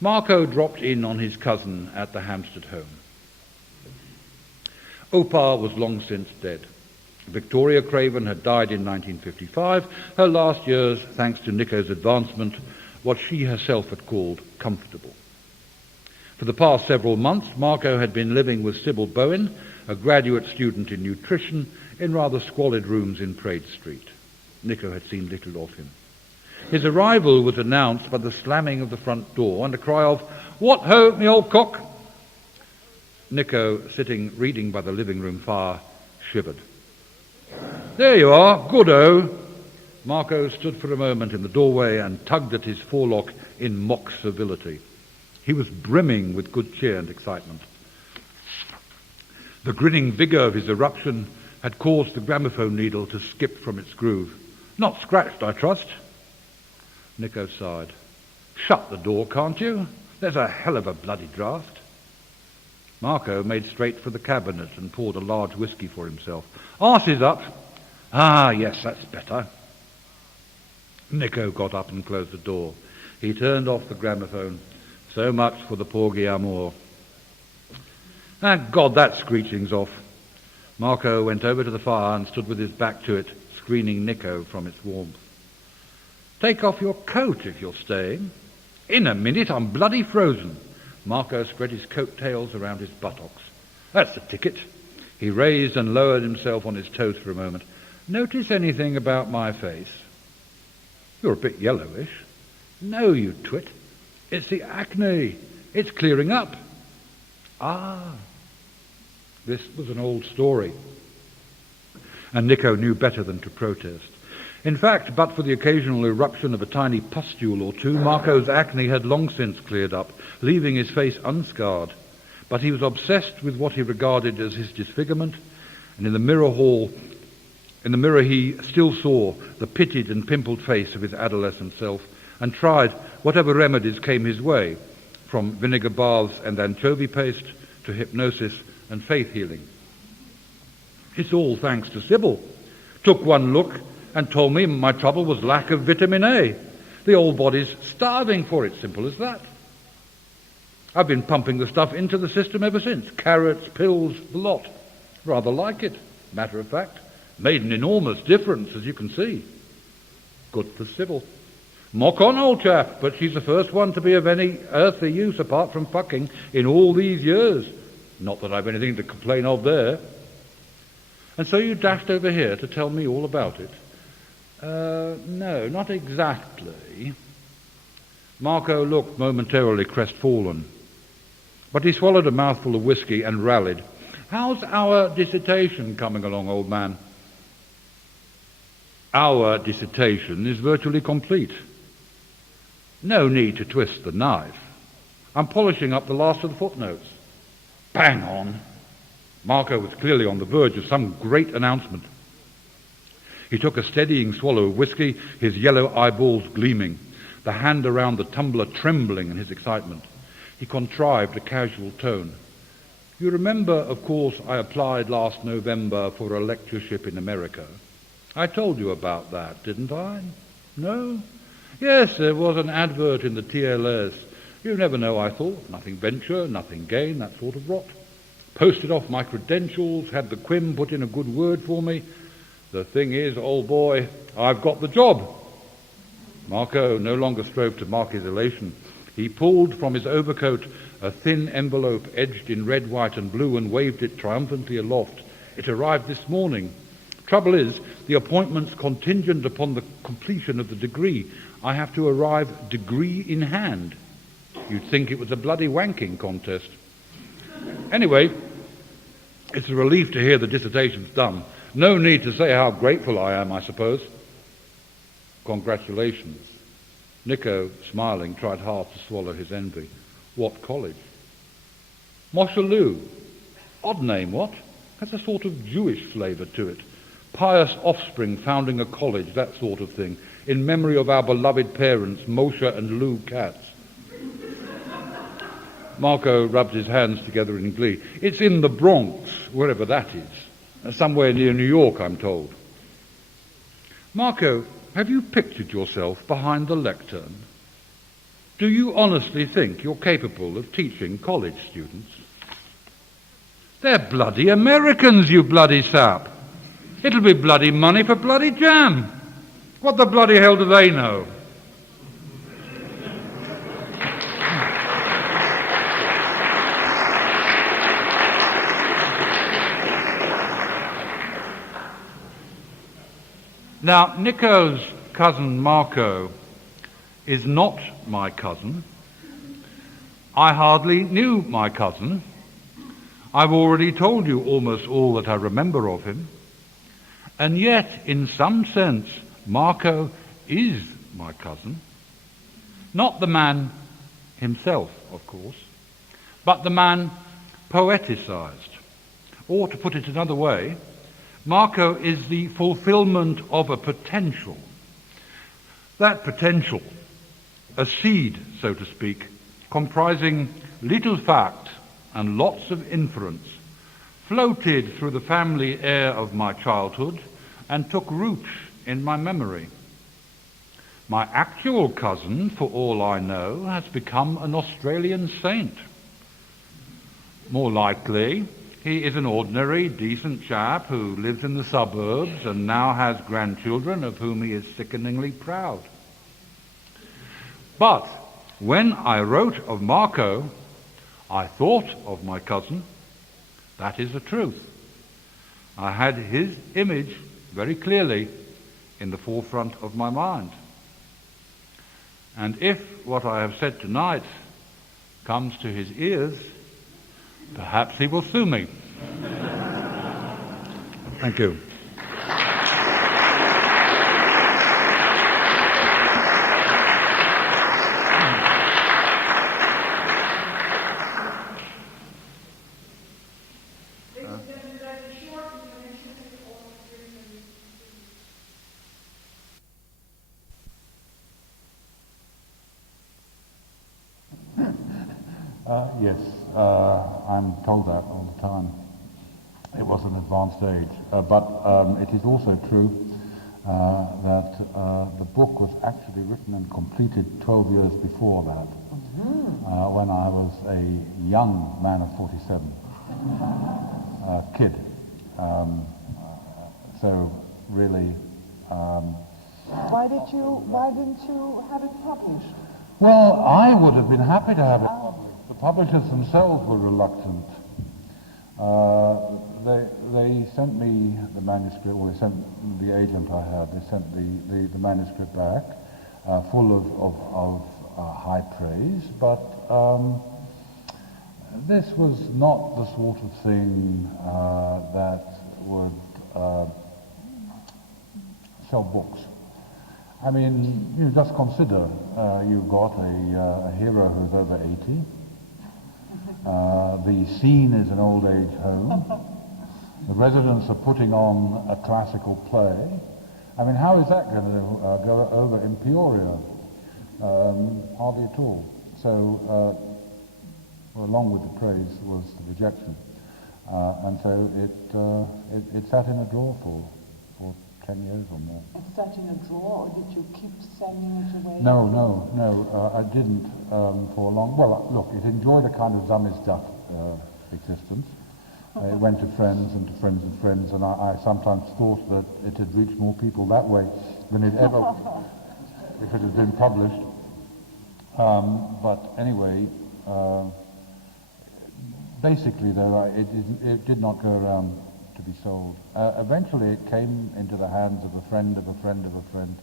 Marco dropped in on his cousin at the Hampstead home. Opa was long since dead. Victoria Kraven had died in 1955, her last years, thanks to Nico's advancement, what she herself had called comfortable. For the past several months, Marco had been living with Sybil Bowen, a graduate student in nutrition, in rather squalid rooms in Praed Street. Nico had seen little of him. His arrival was announced by the slamming of the front door and a cry of, "What ho, me old cock!" Nico, sitting reading by the living room fire, shivered. "There you are, good-o." Marco stood for a moment in the doorway and tugged at his forelock in mock servility. He was brimming with good cheer and excitement. The grinning vigour of his eruption had caused the gramophone needle to skip from its groove. "Not scratched, I trust?" Nico sighed. "Shut the door, can't you? There's a hell of a bloody draught." Marco made straight for the cabinet and poured a large whisky for himself. "Arse is up." "Ah, yes, that's better." Nico got up and closed the door. He turned off the gramophone. So much for the Porgy Amor. "Thank God that screeching's off." Marco went over to the fire and stood with his back to it, screening Nico from its warmth. "Take off your coat if you're staying." "In a minute, I'm bloody frozen." Marco spread his coat tails around his buttocks. "That's the ticket." He raised and lowered himself on his toes for a moment. "Notice anything about my face?" "You're a bit yellowish." "No, you twit. It's the acne. It's clearing up." Ah. This was an old story. And Nico knew better than to protest. In fact, but for the occasional eruption of a tiny pustule or two, Marco's acne had long since cleared up, leaving his face unscarred. But he was obsessed with what he regarded as his disfigurement, and in the mirror hall In the mirror he still saw the pitted and pimpled face of his adolescent self and tried whatever remedies came his way, from vinegar baths and anchovy paste to hypnosis and faith healing. It's all thanks to Sybil. Took one look and told me my trouble was lack of vitamin A. The old body's starving for it, simple as that. I've been pumping the stuff into the system ever since. Carrots, pills, the lot. Rather like it, matter of fact. Made an enormous difference, as you can see. Good for Sybil. Mock on, old chap, but she's the first one to be of any earthly use apart from fucking in all these years. Not that I've anything to complain of there. And so you dashed over here to tell me all about it? No, not exactly. Marco looked momentarily crestfallen, but he swallowed a mouthful of whiskey and rallied. How's our dissertation coming along, old man? Our dissertation is virtually complete. No need to twist the knife. I'm polishing up the last of the footnotes. Bang on. Marco was clearly on the verge of some great announcement. He took a steadying swallow of whiskey, his yellow eyeballs gleaming, the hand around the tumbler trembling in his excitement. He contrived a casual tone. You remember, of course, I applied last November for a lectureship in America. I told you about that, didn't I? No? Yes, there was an advert in the TLS. You never know, I thought. Nothing venture, nothing gain, that sort of rot. Posted off my credentials, had the Quim put in a good word for me. The thing is, old boy, I've got the job. Marco no longer strove to mark his elation. He pulled from his overcoat a thin envelope edged in red, white and blue and waved it triumphantly aloft. It arrived this morning. Trouble is, the appointment's contingent upon the completion of the degree. I have to arrive degree in hand. You'd think it was a bloody wanking contest. Anyway, it's a relief to hear the dissertation's done. No need to say how grateful I am, I suppose. Congratulations. Nico, smiling, tried hard to swallow his envy. What college? Moshalou. Odd name, what? Has a sort of Jewish flavour to it. Pious offspring founding a college, that sort of thing, in memory of our beloved parents, Moshe and Lou Katz. Marco rubbed his hands together in glee. It's in the Bronx, wherever that is. Somewhere near New York, I'm told. Marco, have you pictured yourself behind the lectern? Do you honestly think you're capable of teaching college students? They're bloody Americans, you bloody sap. It'll be bloody money for bloody jam. What the bloody hell do they know? Now, Nico's cousin Marco is not my cousin. I hardly knew my cousin. I've already told you almost all that I remember of him. And yet, in some sense, Marco is my cousin. Not the man himself, of course, but the man poeticized. Or, to put it another way, Marco is the fulfillment of a potential. That potential, a seed, so to speak, comprising little fact and lots of inference, floated through the family air of my childhood and took root in my memory. My actual cousin, for all I know, has become an Australian saint. More likely, he is an ordinary, decent chap who lives in the suburbs and now has grandchildren of whom he is sickeningly proud. But when I wrote of Marco, I thought of my cousin. That is the truth. I had his image very clearly in the forefront of my mind. And if what I have said tonight comes to his ears, perhaps he will sue me. Thank you. Yes, I'm told that all the time. It was an advanced age. But it is also true that the book was actually written and completed 12 years before that, when I was a young man of 47, kid. So really... Why didn't you have it published? Well, I would have been happy to have it published. The publishers themselves were reluctant. They sent me the manuscript, or they sent the agent I had, they sent the manuscript back, full of high praise, but this was not the sort of thing that would sell books. I mean, you just consider you've got a hero who's over 80. The scene is an old age home. The residents are putting on a classical play. I mean, how is that going to go over in Peoria? Hardly at all. So, along with the praise was the rejection. And so it sat in a drawer for 10 years or more. It sat in a drawer, or did you keep sending it away? No, I didn't for long. Well, look, it enjoyed a kind of samizdat existence. It went to friends and to friends and friends, and I sometimes thought that it had reached more people that way than it ever, if it had been published. But anyway, basically, though, it did not go around to be sold. Eventually it came into the hands of a friend of a friend of a friend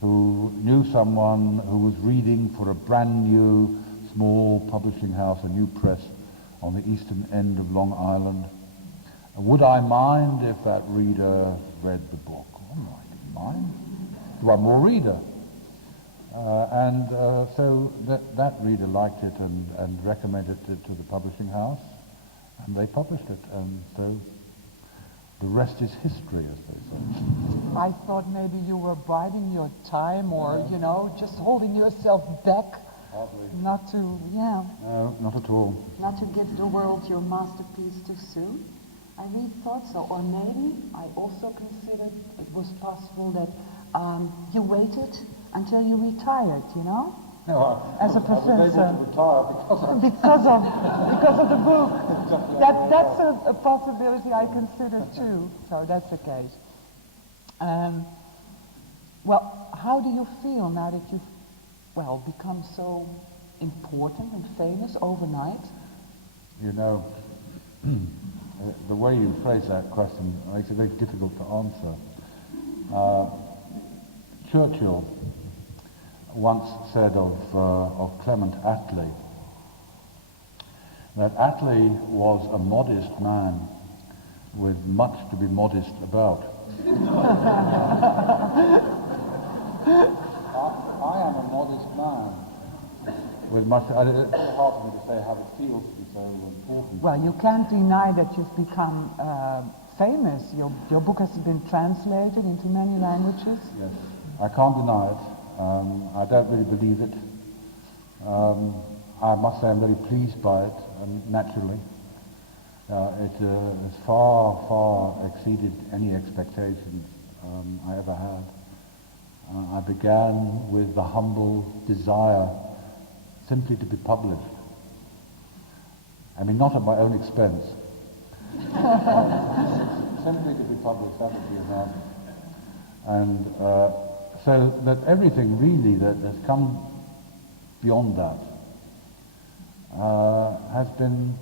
who knew someone who was reading for a brand new small publishing house, a new press on the eastern end of Long Island. Would I mind if that reader read the book? Oh, no, I didn't mind. One more reader. So that reader liked it and recommended it to the publishing house, and they published it, and so the rest is history, as they say. I thought maybe you were biding your time, or, just holding yourself back. Hardly. Not to, No, not at all. not to give the world your masterpiece too soon. I really thought so. Or maybe I also considered it was possible that you waited until you retired, No, as a professor. I was able to retire because of the book. That's a possibility I consider too. So that's the case. Well, how do you feel now that you've become so important and famous overnight? The way you phrase that question makes it very difficult to answer. Churchill once said of Clement Attlee that Attlee was a modest man with much to be modest about. I am a modest man with much. It's very hard for me to say how it feels to be so important. Well, you can't deny that you've become famous. Your book has been translated into many languages. Yes, I can't deny it. I don't really believe it. I must say I'm very pleased by it, naturally. It has far exceeded any expectations I ever had. I began with the humble desire simply to be published. I mean, not at my own expense. Simply to be published, that would be enough. And so that everything really that has come beyond that has been,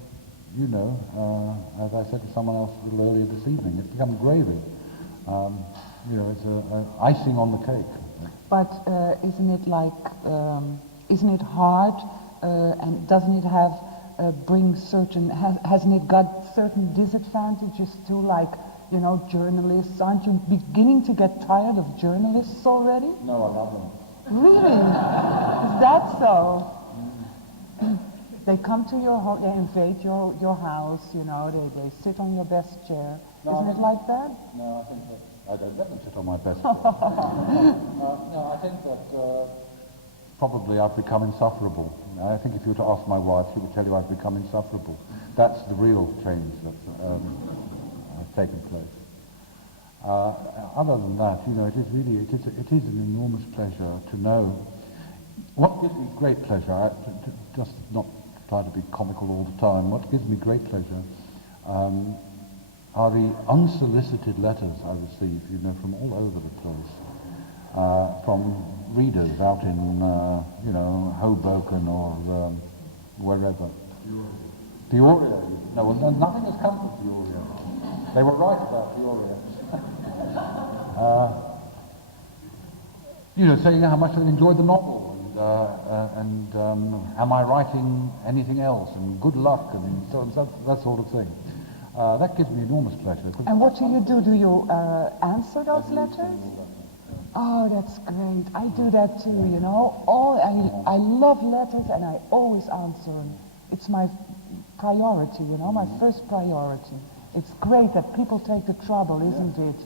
as I said to someone else a little earlier this evening, it's become graven. It's an icing on the cake. But isn't it hard, and doesn't it have hasn't it got certain disadvantages too, like, journalists? Aren't you beginning to get tired of journalists already? No, I love them. Really? Is that so? They come to your home, they invade your house, they sit on your best chair. No, Isn't it like that? No, I think that I don't let them sit on my best chair. No, I think that probably I've become insufferable. I think if you were to ask my wife, she would tell you I've become insufferable. That's the real change that's taken place. Other than that, you know, it is an enormous pleasure to know. What gives me great pleasure, just not try to be comical all the time, what gives me great pleasure are the unsolicited letters I receive, you know, from all over the place, from readers out in, you know, Hoboken or wherever. Peoria. No, well, nothing has come from Peoria. They were right about Peoria. You know, saying how much they enjoyed the novel, and am I writing anything else, and good luck, and that sort of thing. That gives me enormous pleasure. And what do you do? Do you answer those letters? Oh, that's great. I do that too, you know. I love letters and I always answer them. It's my priority, you know, my first priority. It's great that people take the trouble, isn't it,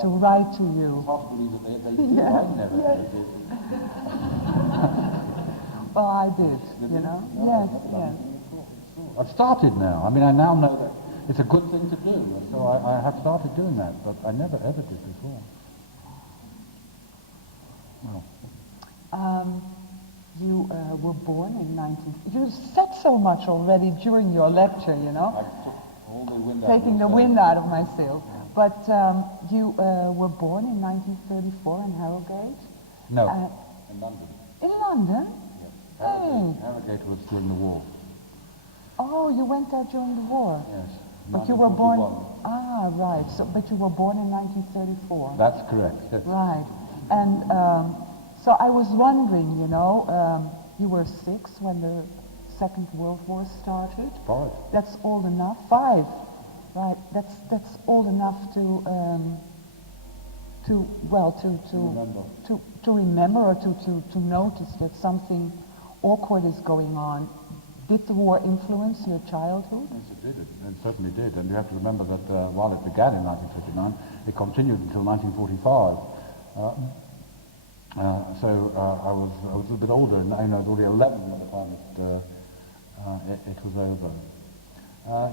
to write to you. Hard to believe that they do. I never did. Well, I did, you know. Yes, yes. I've started now. I mean, I now know that it's a good thing to do, so I have started doing that, but I never ever did before. Well. You were born in 19... You said so much already during your lecture, you know. I took all the wind taking the wind out of my sails. But you were born in 1934 in Harrogate? No, in London. In London? Yes. Hey. Harrogate was during the war. Oh, you went there during the war? Yes. But you were born... Ah, right. So, but you were born in 1934? That's correct, yes. Right. And so I was wondering, you know, you were 6 when the Second World War started? 5. That's old enough? 5. Right. That's old enough to remember or to notice that something awkward is going on. Did the war influence your childhood? Yes, it did. It certainly did. And you have to remember that while it began in 1939, it continued until 1945. So I was a little bit older, and I was already 11 by the time it was over.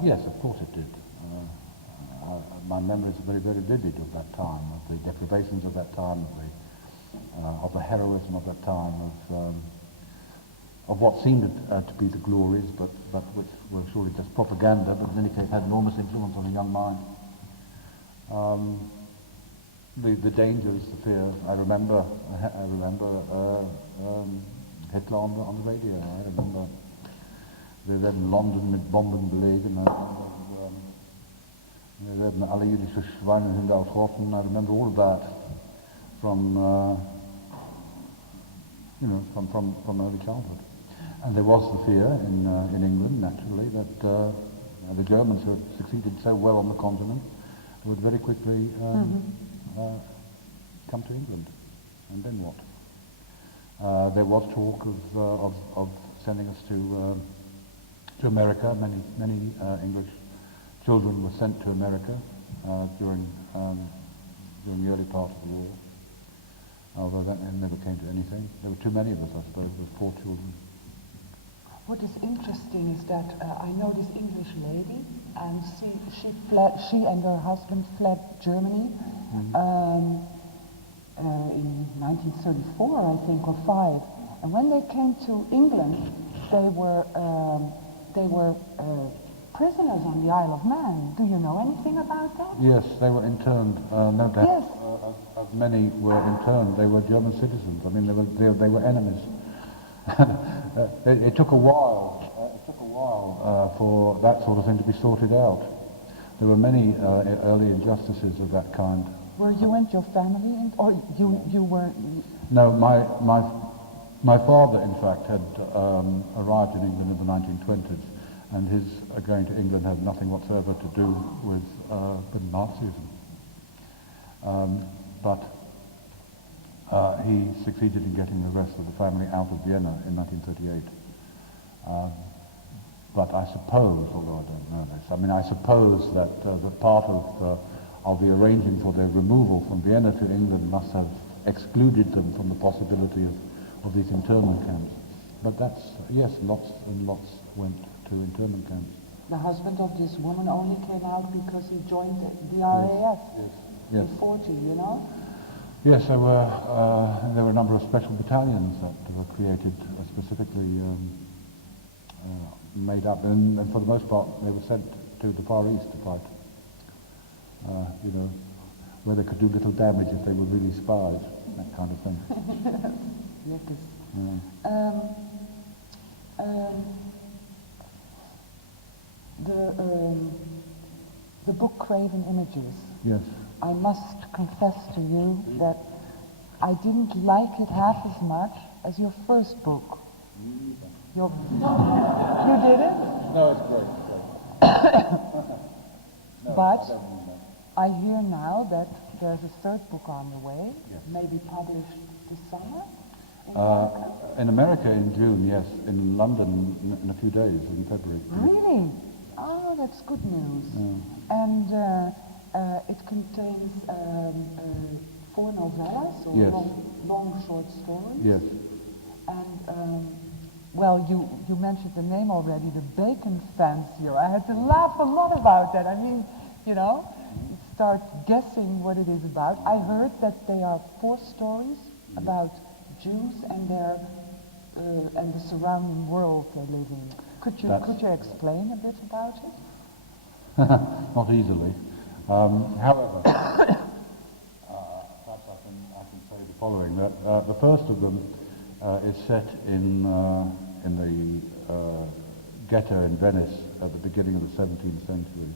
Yes, of course it did. My memories are very, very vivid of that time, of the deprivations of that time, of the heroism of that time, of what seemed to be the glories, but which were surely just propaganda, but in any case had enormous influence on a young mind. The dangers, the fear. I remember Hitler on the radio. I remember we werden London mit Bomben belegen. We werden alle jüdische Schweinehunde ausrotten. I remember all of that from early childhood. And there was the fear in England, naturally, that the Germans who had succeeded so well on the continent would very quickly come to England. And then what? There was talk of sending us to America. Many English children were sent to America during the early part of the war. Although that never came to anything. There were too many of us, I suppose, with 4 children. What is interesting is that I know this English lady, and she and her husband fled Germany in 1934, I think, or 5. And when they came to England, they were prisoners on the Isle of Man. Do you know anything about that? Yes, they were interned. No doubt. Yes. Many were interned. They were German citizens. I mean, they were enemies. It took a while. For that sort of thing to be sorted out. There were many early injustices of that kind. Were you and your family, or you were? No, my father, in fact, had arrived in England in the 1920s, and his going to England had nothing whatsoever to do with Nazism. But he succeeded in getting the rest of the family out of Vienna in 1938. But I suppose, although I don't know this, I suppose that part of the arranging for their removal from Vienna to England must have excluded them from the possibility of these internment camps. but that's, yes, lots and lots went to internment camps. The husband of this woman only came out because he joined the RAF Yes. in 40, you know? Yes, there were a number of special battalions that were created specifically made up, and for the most part they were sent to the Far East to fight. You know, where they could do little damage if they were really spies, that kind of thing. Yes. The book Kraven Images. Yes. I must confess to you that I didn't like it half as much as your first book. You didn't? No, it's great. But I hear now that there's a third book on the way, Yes. maybe published this summer in America. In America in June, yes. In London in a few days, in February. Really? Oh, that's good news. Yeah. And it contains 4 novellas, or Yes. long short stories. Yes. And, well, you mentioned the name already, the Bacon Fancier. I had to laugh a lot about that. I mean, you know, you start guessing what it is about. I heard that they are 4 stories about Jews and their and the surrounding world they live in. Could you explain a bit about it? Not easily. However, perhaps I can say the following: that the first of them is set in the ghetto in Venice at the beginning of the 17th century.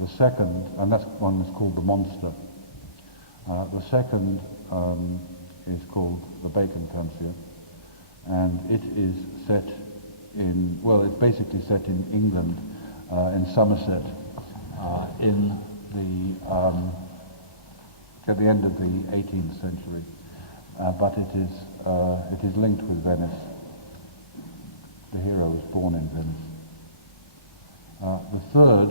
The second, and that one is called The Monster. The second is called The Bacon Fancier, and it is set in, well, it's basically set in England, in Somerset, in the at the end of the 18th century, but it is linked with Venice. The hero was born in Venice. The third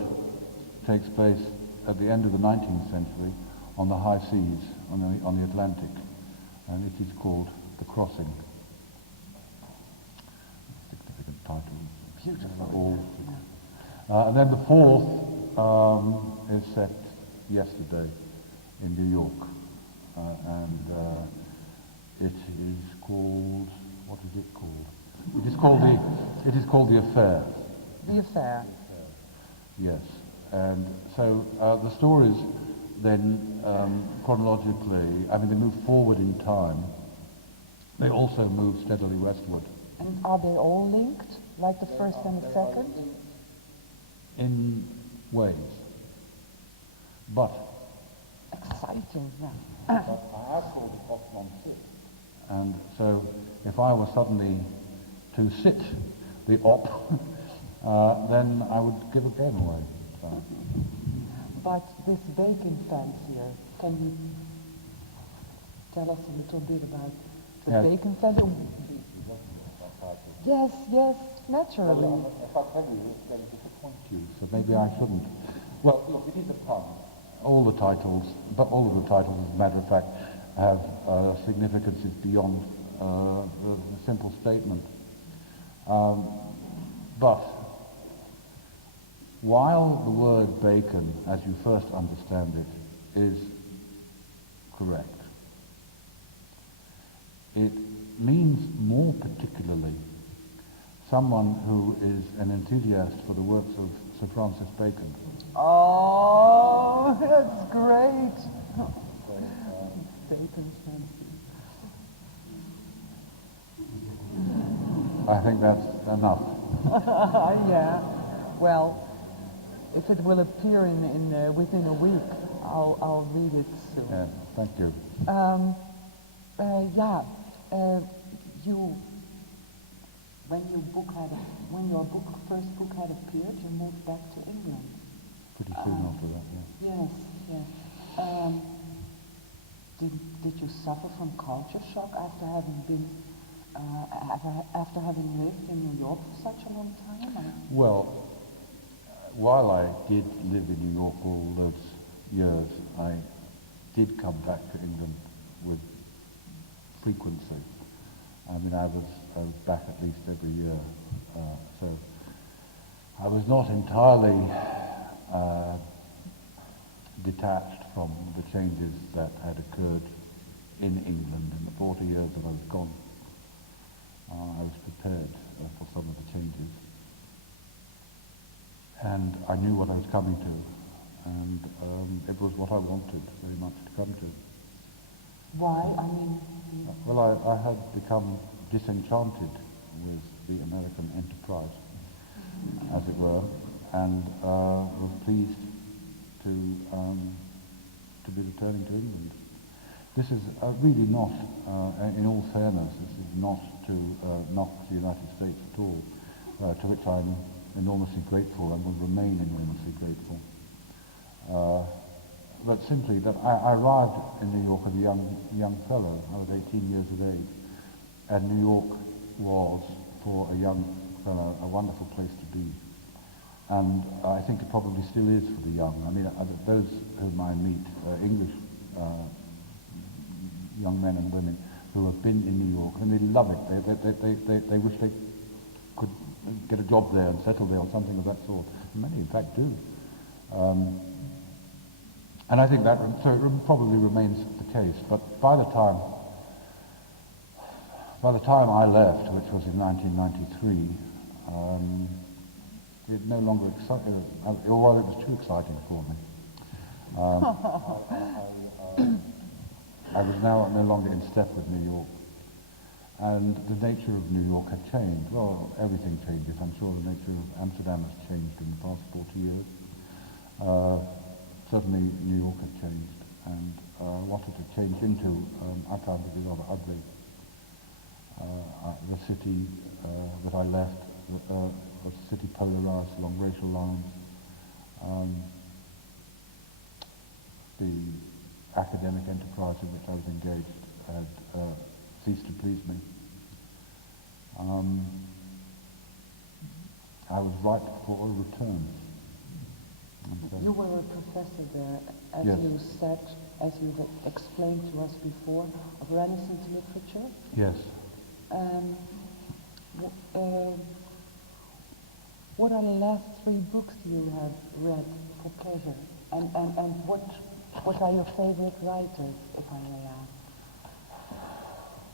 takes place at the end of the 19th century on the high seas, on the Atlantic, and it is called The Crossing. Significant title. Beautiful. And then the fourth is set yesterday in New York, and it is called, what is it called? It is called The Affair. The Affair. Yes, and so the stories then chronologically, I mean, they move forward in time. They also move steadily westward. And are they all linked, like the first and the second? In ways. But Exciting, yeah. I have called it off on sit. And so if I were suddenly to sit the op, then I would give a game away. So. But this Bacon Fancier, can you tell us a little bit about the Yes. Bacon Fancier? Yes, naturally. Well, if I tell you, it's going to disappoint you, so maybe I shouldn't. Well, look, it is a pun. All the titles, as a matter of fact, have significances beyond a simple statement. But while the word bacon, as you first understand it, is correct, it means more particularly someone who is an enthusiast for the works of Sir Francis Bacon. Oh, that's great. Bacon Fancier. I think that's enough. Yeah. Well, if it will appear in within a week, I'll read it soon. Yeah, thank you. You, when your first book had appeared, you moved back to England. Pretty soon after that, yeah. Yes. Did you suffer from culture shock after having been, after having lived in New York for such a long time? Well, while I did live in New York all those years, I did come back to England with frequency. I mean, I was back at least every year. So I was not entirely detached from the changes that had occurred in England in the 40 years that I was gone. I was prepared for some of the changes. And I knew what I was coming to. And it was what I wanted very much to come to. Why? I mean... Well, I had become disenchanted with the American enterprise, as it were, and was pleased to be returning to England. This is really not, in all fairness, this is not to knock the United States at all, to which I'm enormously grateful and will remain enormously grateful. But simply that I arrived in New York as a young fellow. I was 18 years of age, and New York was, for a young fellow, a wonderful place to be. And I think it probably still is for the young. I mean, those whom I meet, English young men and women who have been in New York, and they love it. They wish they could get a job there and settle there or something of that sort. Many, in fact, do. And I think that probably remains the case. But by the time I left, which was in 1993, it no longer excited, although it was too exciting for me. I was now no longer in step with New York. And the nature of New York had changed. Well, everything changes. I'm sure the nature of Amsterdam has changed in the past 40 years. Certainly New York had changed, and what it had changed into, I found to be rather ugly. The city that I left was a city polarized along racial lines. The academic enterprise in which I was engaged had ceased to please me. I was ripe for a return. You were a professor there, as Yes. you said, as you explained to us before, of Renaissance literature. Yes. What are the last 3 books you have read for pleasure? And what are your favorite writers, if I may ask?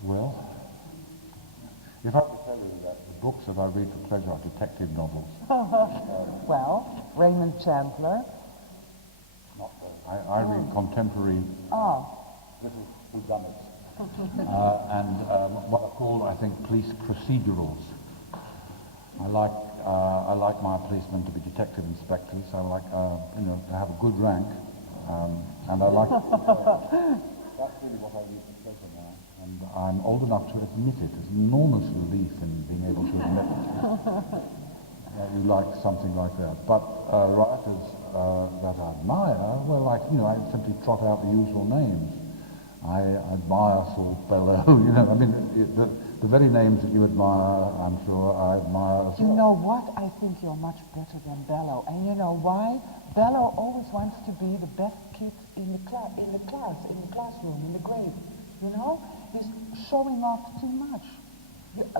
Well, if I could tell you that the books that I read for pleasure are detective novels. Well, Raymond Chandler. I read contemporary little whodunits and what are called, I think, police procedurals. I like my policemen to be detective inspectors. I like, to have a good rank, and I like. That's really what I read for pleasure now, and I'm old enough to admit it. There's enormous relief in being able to admit it. You like something like that. But writers that I admire, well, I simply trot out the usual names. I admire Saul Bellow, I mean, the very names that you admire, I'm sure I admire as well. You know what? I think you're much better than Bellow. And you know why? Bellow always wants to be the best kid in the classroom, in the grade. He's showing off too much.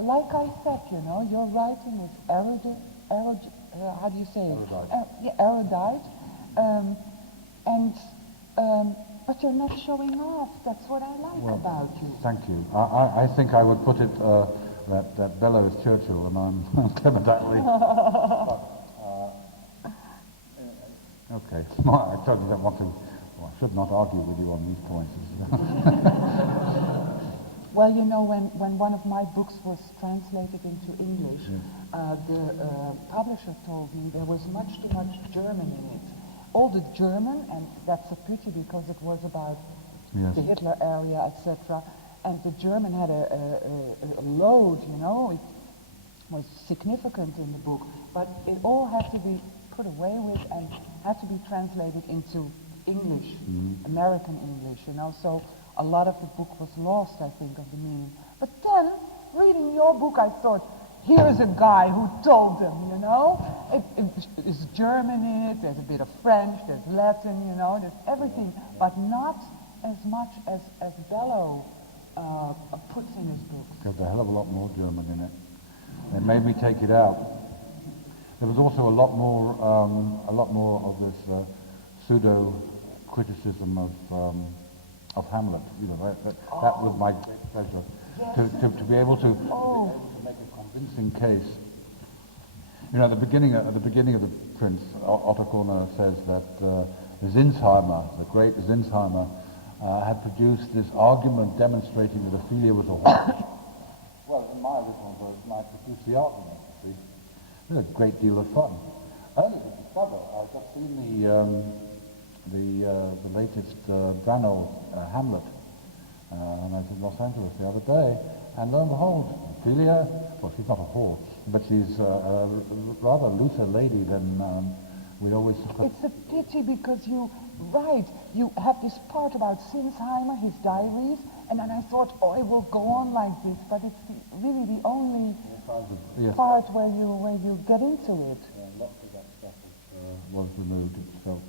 Like I said, your writing is erudite. How do you say it? Erudite. But you're not showing off. That's what I like about you. Thank you. I think I would put it that Bellow is Churchill and I'm Clement Attlee. Okay. I totally don't want to. Well, I should not argue with you on these points. Well, when one of my books was translated into English, the publisher told me there was much too much German in it. All the German, and that's a pity because it was about the Hitler area, etc. And the German had a load, it was significant in the book, but it all had to be put away with and had to be translated into English, American English, So a lot of the book was lost, I think, of the meaning. But then, reading your book, I thought, here's a guy who told them, It's German in it, there's a bit of French, there's Latin, there's everything, but not as much as Bellow puts in his books. There's a hell of a lot more German in it. They made me take it out. There was also a lot more of this pseudo criticism of Hamlet. You know, that was my great pleasure. Yes. To be able to make a convincing case. You know, at the beginning of the Prince, Otto Korner says that Zinsheimer, the great Zinsheimer, had produced this argument demonstrating that Ophelia was a horse. Well, in my original version, I produced the argument. You see, it was a great deal of fun. Early to discover, I've just seen the latest Brano Hamlet, and I was in Los Angeles the other day, and lo and behold, Ophelia, well, she's not a horse, but she's a rather looser lady than we always... It's a pity because you have this part about Zinsheimer, his diaries, and then I thought, oh, it will go on like this, but it's really the only part where you get into it. Lots of that stuff was removed. It felt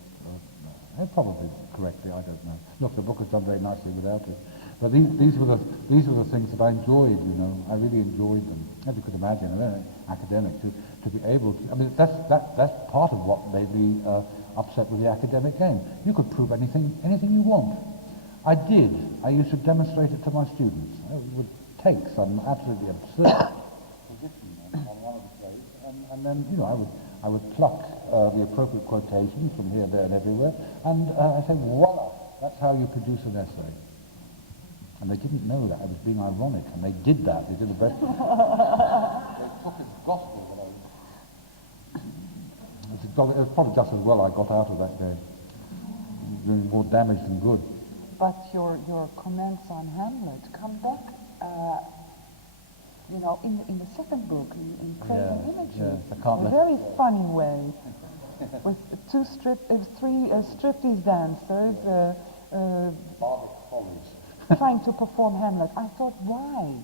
probably correctly, I don't know. Look, the book has done very nicely without it. But these were the things that I enjoyed. You know, I really enjoyed them. As you could imagine, academic to be able to. I mean, that's part of what made me upset with the academic game. You could prove anything you want. I did. I used to demonstrate it to my students. I would take some absolutely absurd position on one of the plays, and then I would pluck the appropriate quotations from here, there, and everywhere, and I say, voila, that's how you produce an essay. And they didn't know that I was being ironic, and they did that. They did the best. They took it as gospel. It was probably just as well I got out of that game, doing more damage than good. But your comments on Hamlet come back, in the second book, in Kraven Images, in a very funny way, with three striptease dancers trying to perform Hamlet. I thought, why?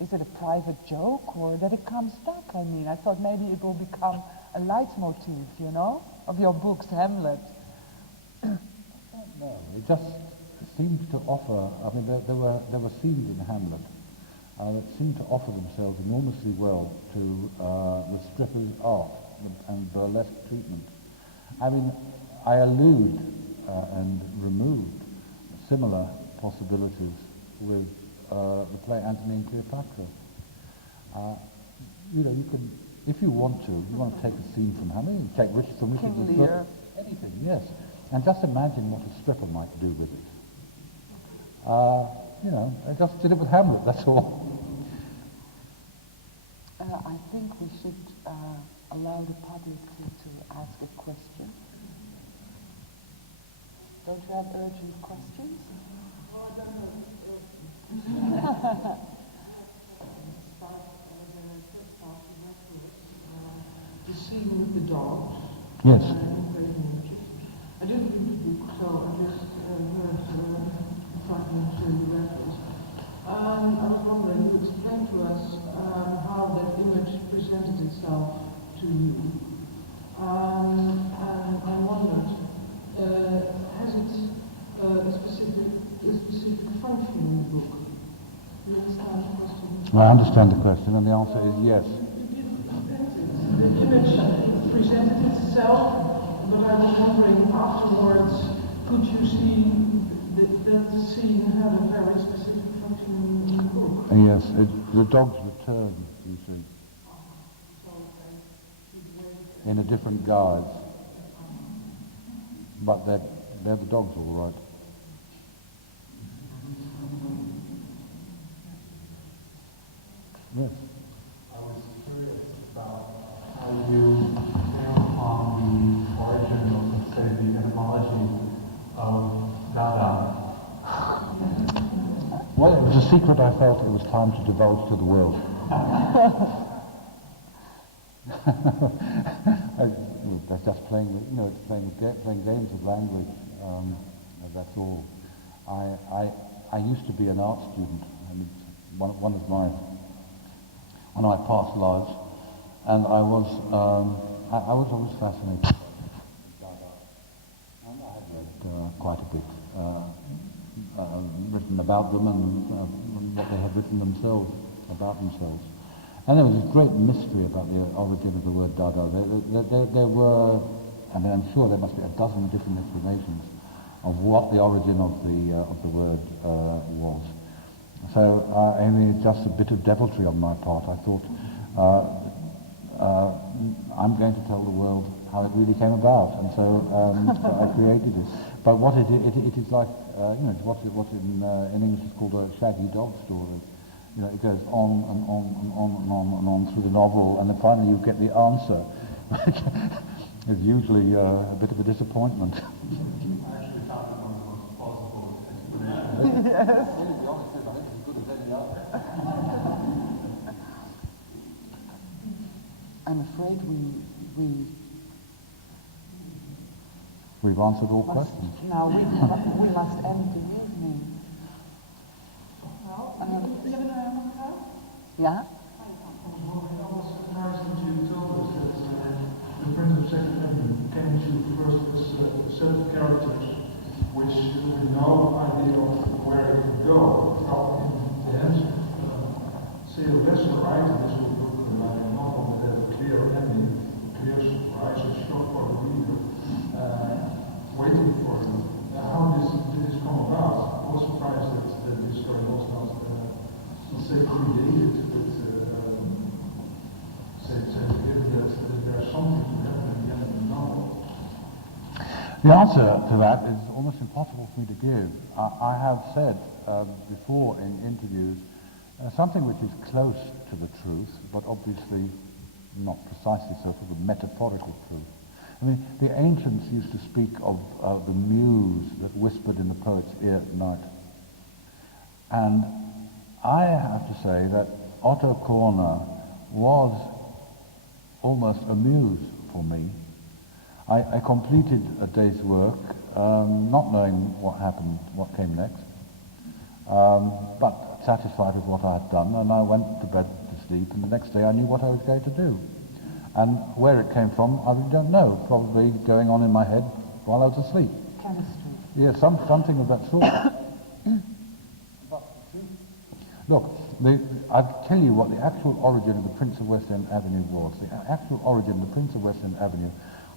Is it a private joke, or that it comes back? I mean, I thought maybe it will become a leitmotif, of your books, Hamlet. No, it just seemed to offer. I mean, there were scenes in Hamlet that seemed to offer themselves enormously well to the stripper's art and burlesque treatment. I mean, I allude and removed similar possibilities with the play Antony and Cleopatra. You can, if you want to take a scene from Hamlet, you can take Richard Lear, anything, yes. And just imagine what a stripper might do with it. I just did it with Hamlet, that's all. I think we should allow the public to ask a question. Don't you have urgent questions? I don't know. The scene with the dogs. Yes. I didn't read the book, so I just heard fragments in the reference. I was wondering, you explained to us how that image presented itself to you. And I wondered, has it a specific function in the book? Do you understand the question? I understand the question, and the answer is yes. The image presented itself, but I was wondering afterwards, could you see that scene had a very specific function in the book? Yes, the dogs return, you see, in a different guise. But they're the dogs, all right. Yes. I was curious about how you came upon the origin of, let's say, the etymology of Dada. Well, it was a secret I felt it was time to divulge to the world. That's just playing games of language. That's all. I used to be an art student, and it's one of my past lives, and I was always fascinated by Dada, and I had read quite a bit written about them and what they had written themselves about themselves. And there was this great mystery about the origin of the word Dada. There were, and I'm sure there must be a dozen different explanations of what the origin of the word was. So, I mean, just a bit of deviltry on my part. I thought, I'm going to tell the world how it really came about, and so I created it. But what it is like, what in English is called a shaggy dog story. It goes on and on and on and on and on through the novel, and then finally you get the answer, which is usually a bit of a disappointment. I actually found it one of the most plausible explanations. Yes. To be honest, I think it's as good as any other. I'm afraid we've answered all questions. now we must end the evening. Yeah? Well, I was surprised that you told us that the Prince of Second Heaven came to first with a set of characters which we no idea of where it would go. How in the end, say a lesser writer, this will look like a novel that has a clear ending, clear surprise, a shock for the reader, waiting for him. How did this come about? I was surprised that this story was not, let's say, created with that there's something to happen at the end of the novel. The answer to that is almost impossible for me to give. I have said before in interviews something which is close to the truth, but obviously not precisely so, sort of metaphorical truth. I mean, the ancients used to speak of the muse that whispered in the poet's ear at night. And I have to say that Otto Korner was almost a muse for me. I completed a day's work, not knowing what happened, what came next, but satisfied with what I had done, and I went to bed to sleep, and the next day I knew what I was going to do. And where it came from, I don't know, probably going on in my head while I was asleep. Chemistry. Yeah, something of that sort. But, look, I'll tell you what the actual origin of the Prince of West End Avenue was. The actual origin of the Prince of West End Avenue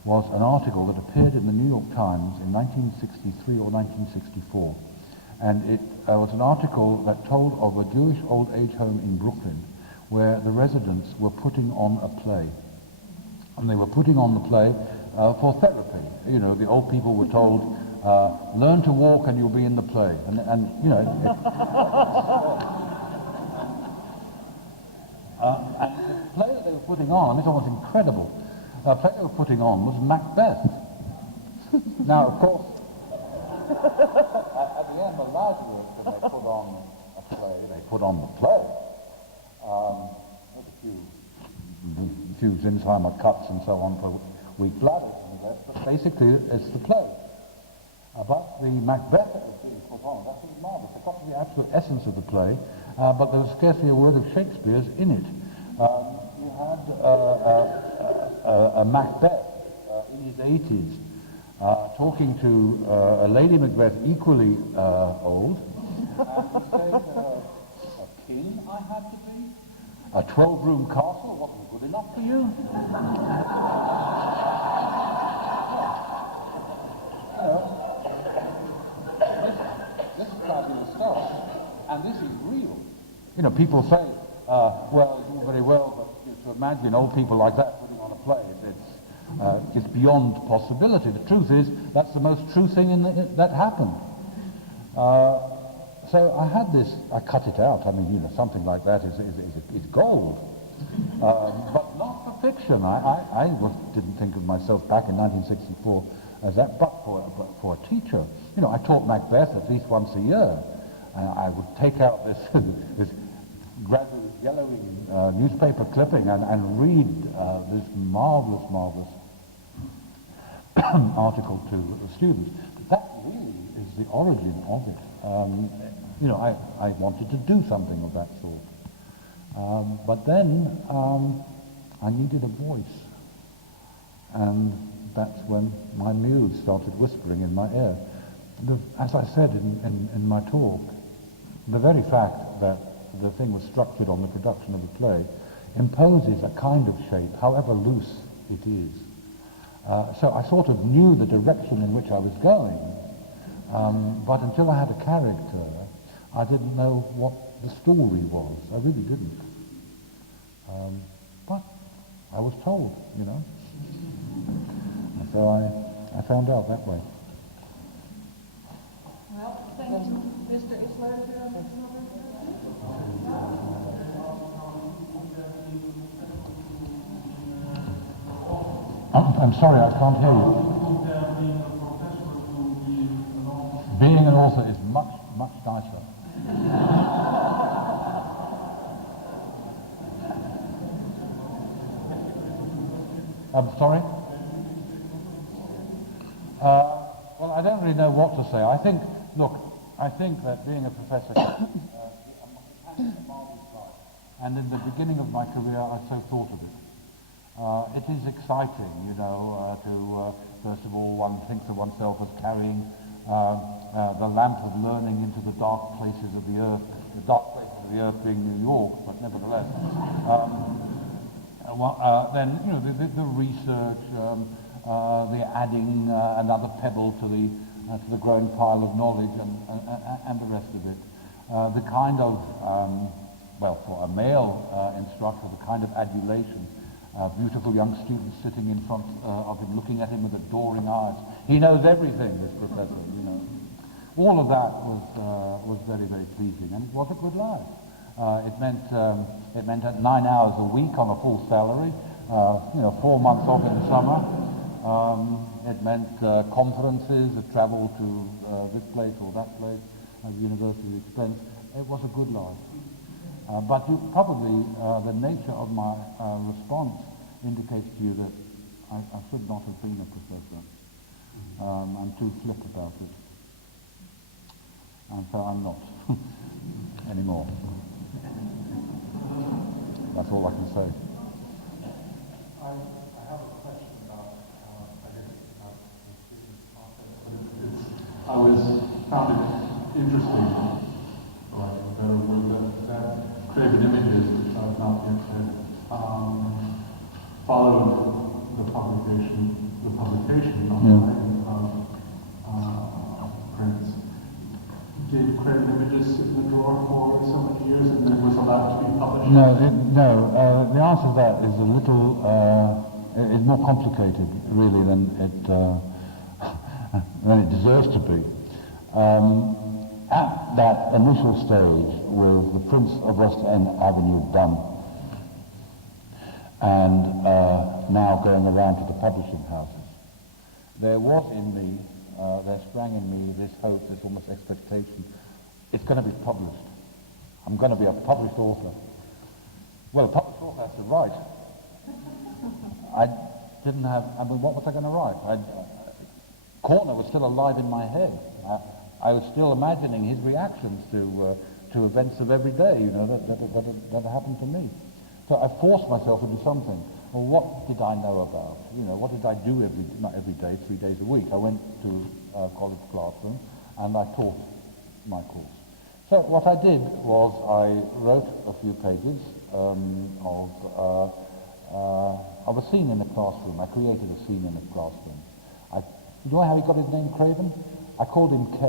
was an article that appeared in the New York Times in 1963 or 1964. And it was an article that told of a Jewish old age home in Brooklyn where the residents were putting on a play. And they were putting on the play for therapy. You know, the old people were told, learn to walk and you'll be in the play. And you know... and the play that they were putting on, I mean, it's almost incredible. The play they were putting on was Macbeth. Now, of course, at the end of Lazarus, when they put on a play, they put on the play. With a few Zinsheimer cuts and so on for weak bladders and the rest, but basically it's the play. But the Macbeth that was being put on, that was marvellous. It got to the absolute essence of the play, but there was scarcely a word of Shakespeare's in it. You had a Macbeth in his 80s talking to a Lady Macbeth equally old, and he said, a king I had to be? A 12-room castle wasn't good enough for you? This is fabulous stuff, and this is real. You know, people say, well, it's all very well, but to imagine old people like that putting on a play, it's beyond possibility. The truth is, that's the most true thing that happened. So I had this, I cut it out. I mean, you know, something like that is gold. But not for fiction. I didn't think of myself back in 1964 as that, but for a teacher. You know, I taught Macbeth at least once a year. And I would take out this gradually yellowing newspaper clipping and read this marvelous article to the students. But that really is the origin of it. You know, I wanted to do something of that sort. But then I needed a voice. And that's when my muse started whispering in my ear. as I said in my talk, the very fact that the thing was structured on the production of the play imposes a kind of shape, however loose it is. So I sort of knew the direction in which I was going, but until I had a character, I didn't know what the story was. I really didn't. But I was told, you know. And so I found out that way. Well, thank you, Mr. Isler. I'm sorry, I can't hear you. Being an author is much, much nicer. I'm sorry? Well, I don't really know what to say. I think that being a professor is a marvelous life. And in the beginning of my career, I so thought of it. It is exciting, you know, to, first of all, one thinks of oneself as carrying the lamp of learning into the dark places of the earth, the dark places of the earth being New York, but nevertheless. Then, you know, the research, the adding another pebble to the growing pile of knowledge and the rest of it. The kind of, well, for a male instructor, the kind of adulation. Beautiful young students sitting in front of him, looking at him with adoring eyes. He knows everything, this professor, you know. All of that was very, very pleasing, and it was a good life. It meant 9 hours a week on a full salary, you know, 4 months off in the summer. It meant conferences, a travel to this place or that place, at university expense. It was a good life. But probably the nature of my response indicates to you that I should not have been a professor. I'm too flip about it. And so I'm not anymore. That's all I can say. I have a question about, found it interesting, that Kraven Images, which I have not yet read, followed the publication of prints. Did Kraven Images sit in the drawer for so many years and then was allowed to be published? No. The answer to that is a little, is more complicated, really, than it deserves to be. At that initial stage, with the Prince of West End Avenue done, and now going around to the publishing houses, there was in me, there sprang in me this hope, this almost expectation, it's going to be published. I'm going to be a published author. Well, a published author has to write. I didn't have, I mean, what was I going to write? Korner was still alive in my head. I was still imagining his reactions to events of every day, you know, that happened to me. So I forced myself to do something. Well, what did I know about? You know, what did I do not every day, 3 days a week? I went to a college classroom and I taught my course. So what I did was I wrote a few pages of a scene in the classroom. I created a scene in the classroom. You know how he got his name, Kraven? I called him K.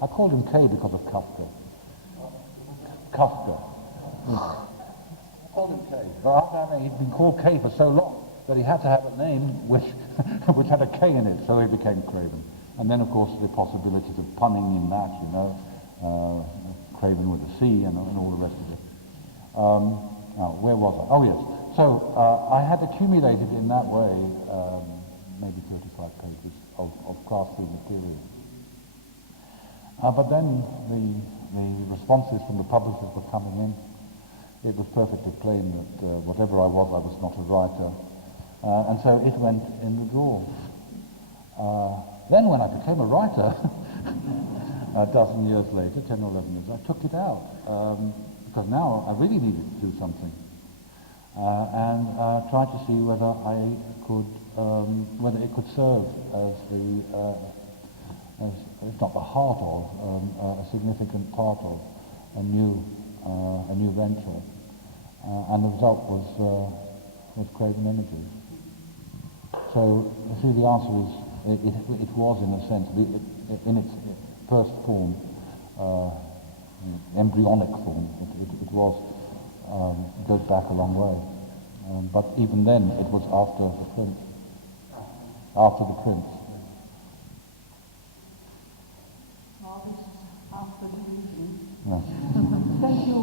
I called him K because of Kafka. Kafka. I called him K. But after he'd been called K for so long that he had to have a name which had a K in it, so he became Kraven. And then, of course, the possibilities of punning in that, you know, Kraven with a C and all the rest of it. Now, where was I? Oh, yes. So I had accumulated in that way maybe 35 pages of classroom material. But then the responses from the publishers were coming in. It was perfectly plain that whatever I was not a writer. And so it went in the drawer. Then when I became a writer, a dozen years later, 10 or 11 years, I took it out. Because now I really needed to do something. And tried to see whether I could, whether it could serve as if not the heart of, a significant part of a new venture. And the result was Kraven Images. So, see, the answer is, it was, in a sense, in its first form, embryonic form, it was, it goes back a long way. But even then, it was after the Prince. After the Prince. Well, this is after the evening. Yes. Thank you